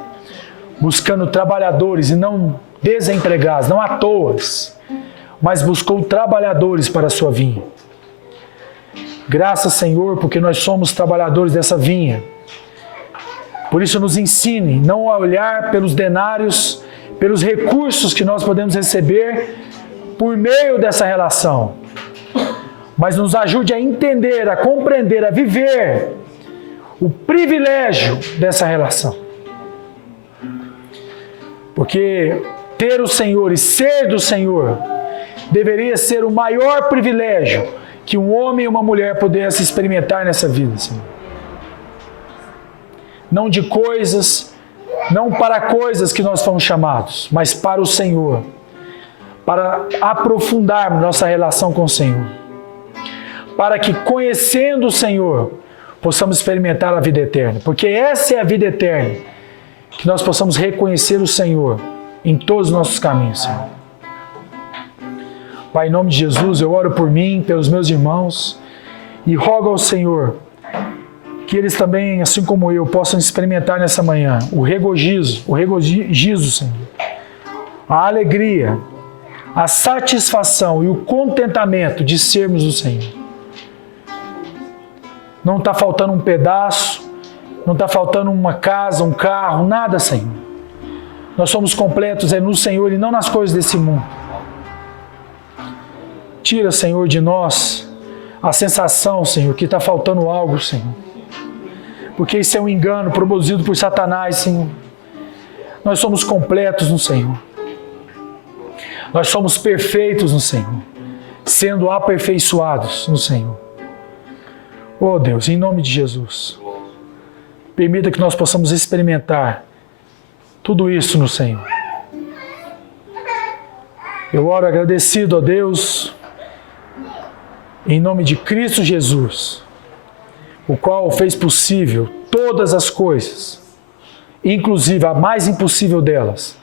buscando trabalhadores e não desempregados, não à toa, mas buscou trabalhadores para a sua vinha. Graças, Senhor, porque nós somos trabalhadores dessa vinha. Por isso nos ensine não a olhar pelos denários, pelos recursos que nós podemos receber por meio dessa relação, mas nos ajude a entender, a compreender, a viver o privilégio dessa relação. Porque ter o Senhor e ser do Senhor deveria ser o maior privilégio que um homem e uma mulher pudessem experimentar nessa vida, Senhor. Não de coisas, não para coisas que nós fomos chamados, mas para o Senhor, para aprofundarmos nossa relação com o Senhor, para que, conhecendo o Senhor, possamos experimentar a vida eterna, porque essa é a vida eterna, que nós possamos reconhecer o Senhor em todos os nossos caminhos, Senhor. Pai, em nome de Jesus, eu oro por mim, pelos meus irmãos, e rogo ao Senhor que eles também, assim como eu, possam experimentar nessa manhã o regozijo, Senhor, a alegria, a satisfação e o contentamento de sermos o Senhor. Não está faltando um pedaço, não está faltando uma casa, um carro, nada, Senhor. Nós somos completos no Senhor e não nas coisas desse mundo. Tira, Senhor, de nós a sensação, Senhor, que está faltando algo, Senhor. Porque isso é um engano produzido por Satanás, Senhor. Nós somos completos no Senhor. Nós somos perfeitos no Senhor, sendo aperfeiçoados no Senhor. Oh Deus, em nome de Jesus, permita que nós possamos experimentar tudo isso no Senhor. Eu oro agradecido a Deus, em nome de Cristo Jesus, o qual fez possível todas as coisas, inclusive a mais impossível delas,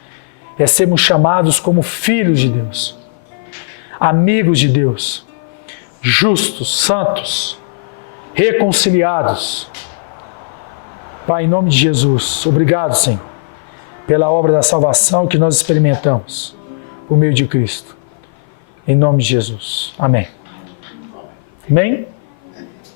é sermos chamados como filhos de Deus, amigos de Deus, justos, santos, reconciliados. Pai, em nome de Jesus, obrigado, Senhor, pela obra da salvação que nós experimentamos por meio de Cristo. Em nome de Jesus. Amém. Amém?